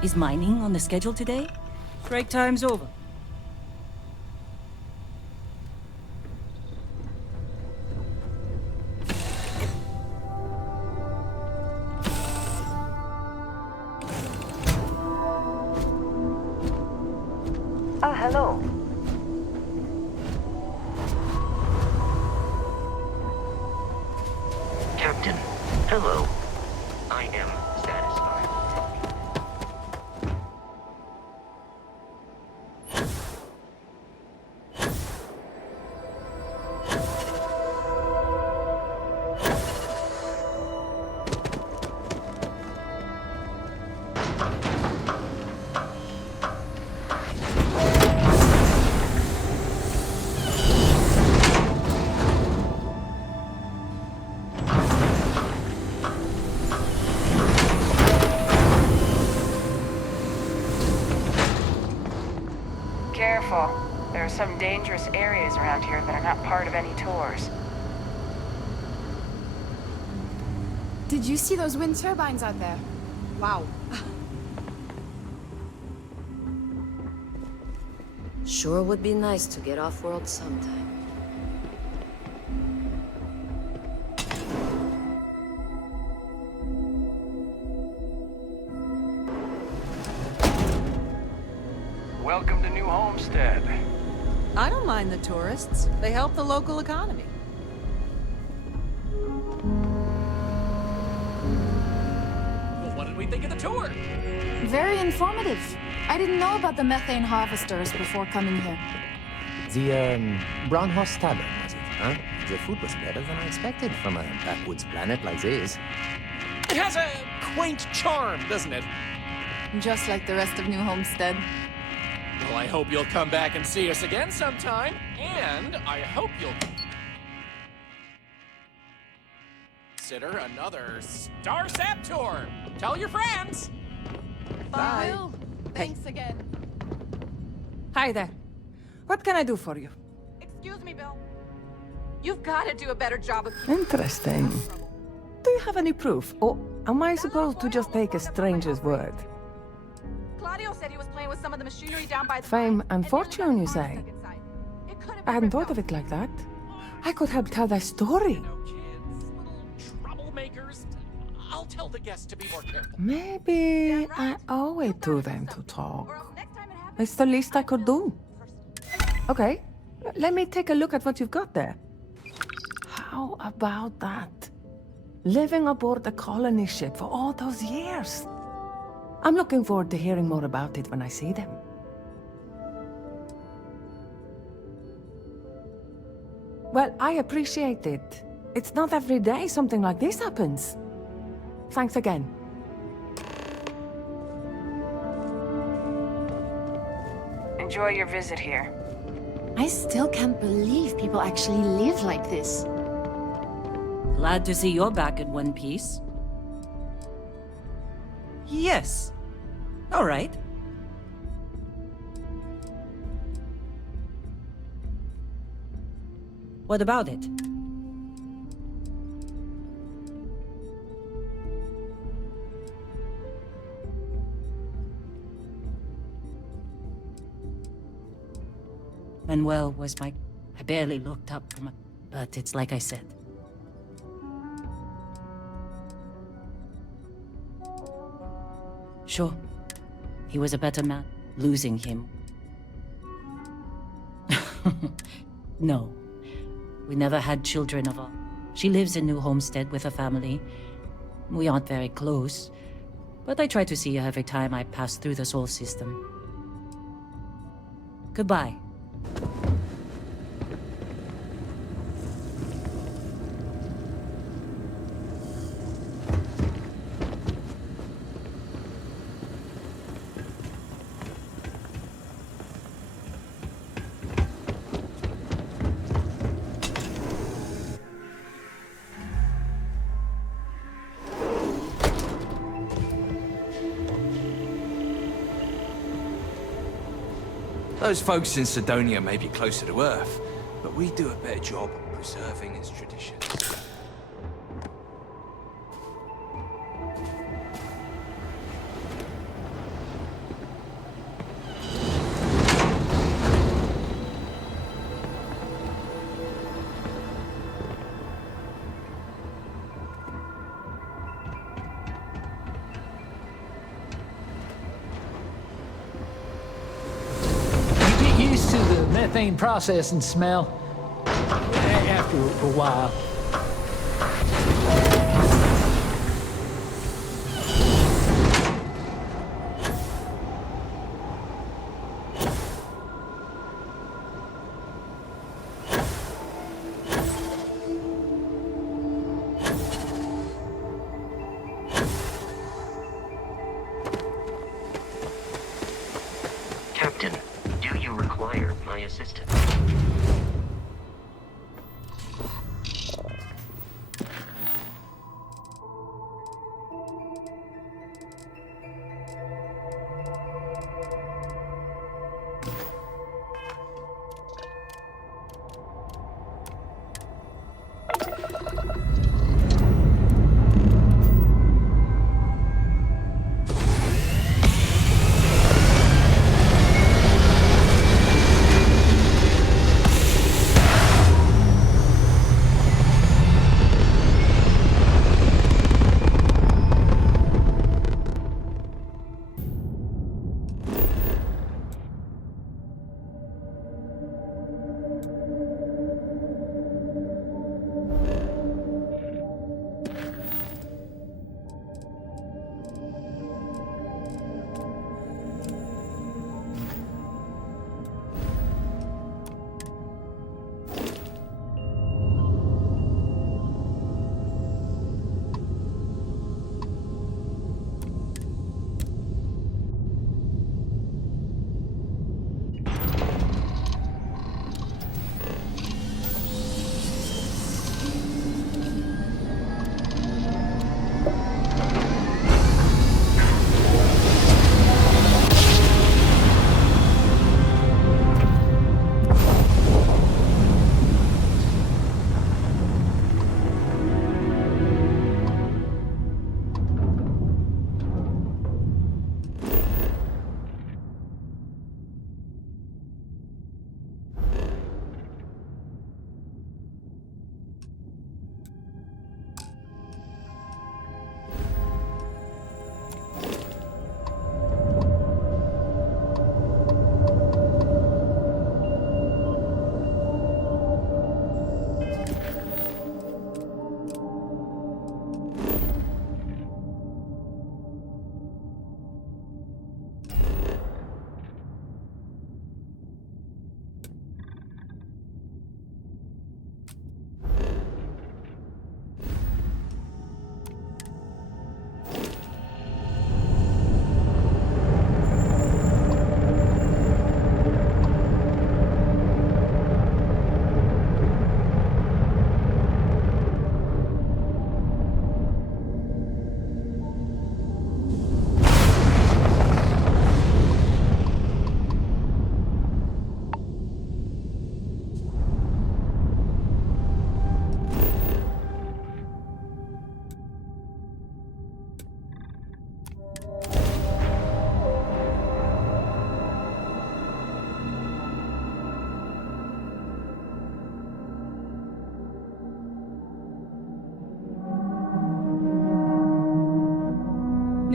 Is mining on the schedule today? Break time's over. Hello. Captain, hello. I am satisfied. Careful. There are some dangerous areas around here that are not part of any tours. Did you see those wind turbines out there? Wow. Sure would be nice to get off-world sometime. Welcome to New Homestead. I don't mind the tourists. They help the local economy. Well, what did we think of the tour? Very informative. I didn't know about the methane harvesters before coming here. The, Braunhorst-Thaler, was it, huh? The food was better than I expected from a backwoods planet like this. It has a quaint charm, doesn't it? Just like the rest of New Homestead. Well, I hope you'll come back and see us again sometime, and I hope you'll... consider another Star Sap tour. Tell your friends. Bye. Will, thanks again. Hi there. What can I do for you? Excuse me, Bill. You've got to do a better job of... Interesting. Do you have any proof? Or am I supposed to just take a stranger's word? Claudio said he was playing with some of the machinery down by the... Fame and fortune, you say? I hadn't thought of it like that. I could help tell their story. Troublemakers. I'll tell the guests to be more careful. Maybe I owe it to them to talk. It's the least I could do. Okay, let me take a look at what you've got there. How about that? Living aboard the colony ship for all those years. I'm looking forward to hearing more about it when I see them. Well, I appreciate it. It's not every day something like this happens. Thanks again. Enjoy your visit here. I still can't believe people actually live like this. Glad to see you're back in one piece. Yes. All right. What about it? Manuel was my... I barely looked up from... But it's like I said. Sure. He was a better man. Losing him. No. We never had children of our... She lives in New Homestead with her family. We aren't very close, but I try to see her every time I pass through the Sol system. Goodbye. Those folks in Sidonia may be closer to Earth, but we do a better job of preserving its traditions. Used to the methane processing smell after a while. Captain, do you require my assistance?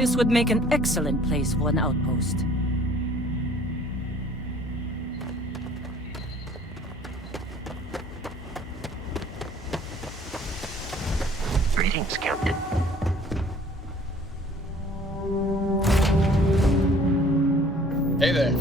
This would make an excellent place for an outpost. Greetings, Captain. Hey there.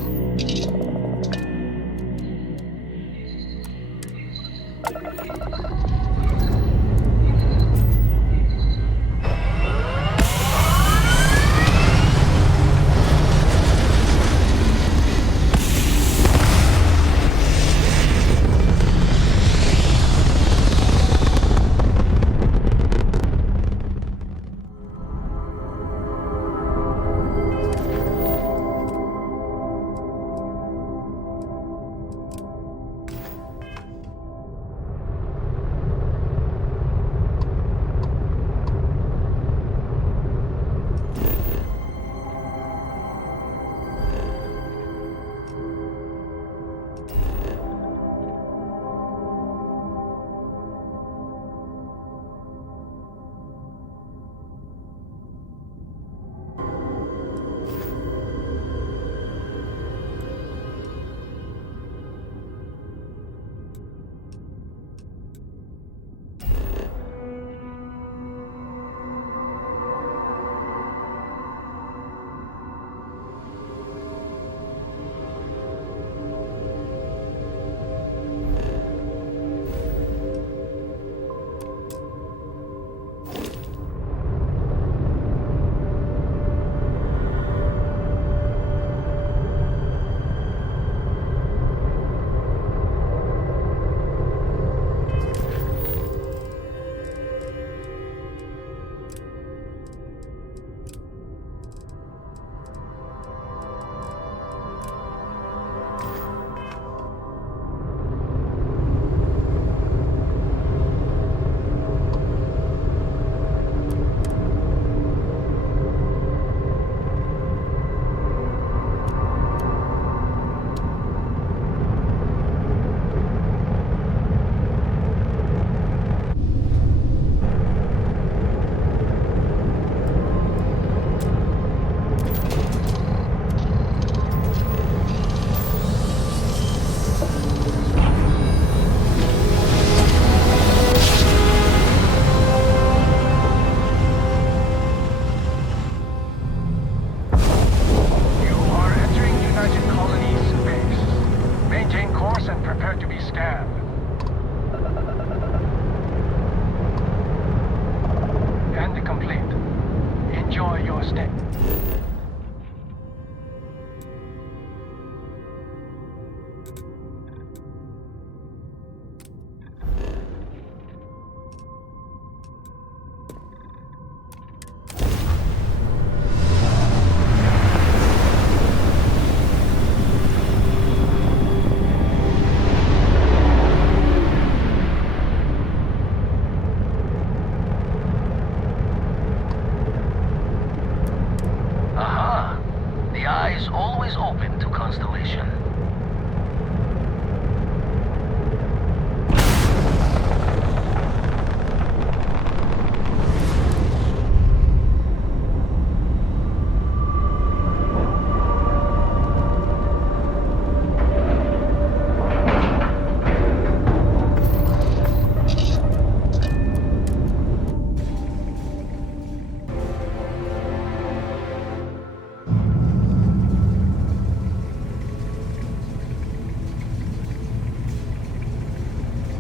Always open to Constellation.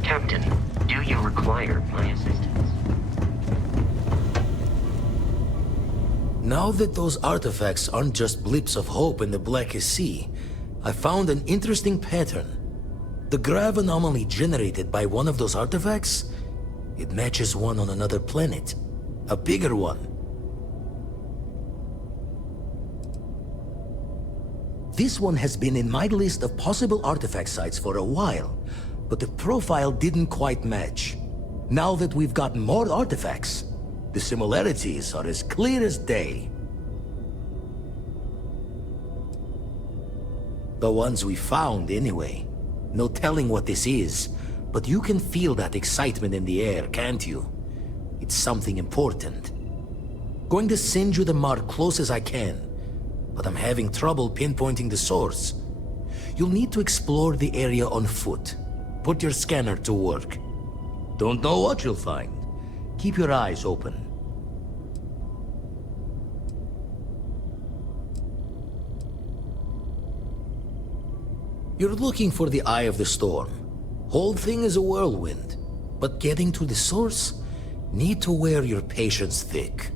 Captain, do you require my assistance? Now that those artifacts aren't just blips of hope in the Blackest Sea, I found an interesting pattern. The grav anomaly generated by one of those artifacts, it matches one on another planet. A bigger one. This one has been in my list of possible artifact sites for a while, but the profile didn't quite match. Now that we've got more artifacts, the similarities are as clear as day. The ones we found, anyway. No telling what this is, but you can feel that excitement in the air, can't you? It's something important. Going to send you the mark close as I can, but I'm having trouble pinpointing the source. You'll need to explore the area on foot. Put your scanner to work. Don't know what you'll find. Keep your eyes open. You're looking for the eye of the storm. Whole thing is a whirlwind. But getting to the source, need to wear your patience thick.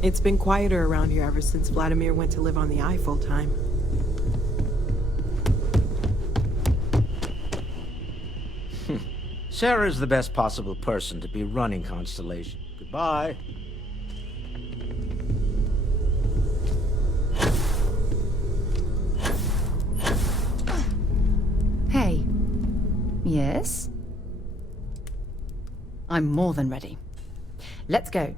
It's been quieter around here ever since Vladimir went to live on the Eye full-time. Sarah's the best possible person to be running Constellation. Goodbye. Hey. Yes? I'm more than ready. Let's go.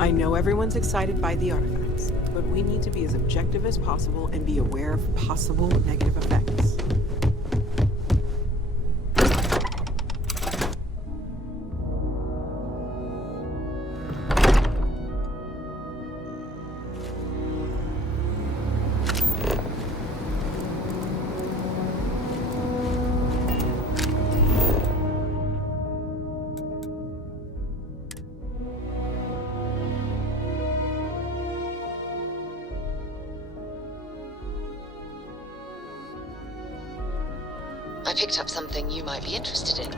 I know everyone's excited by the artifacts, but we need to be as objective as possible and be aware of possible negative effects. I picked up something you might be interested in.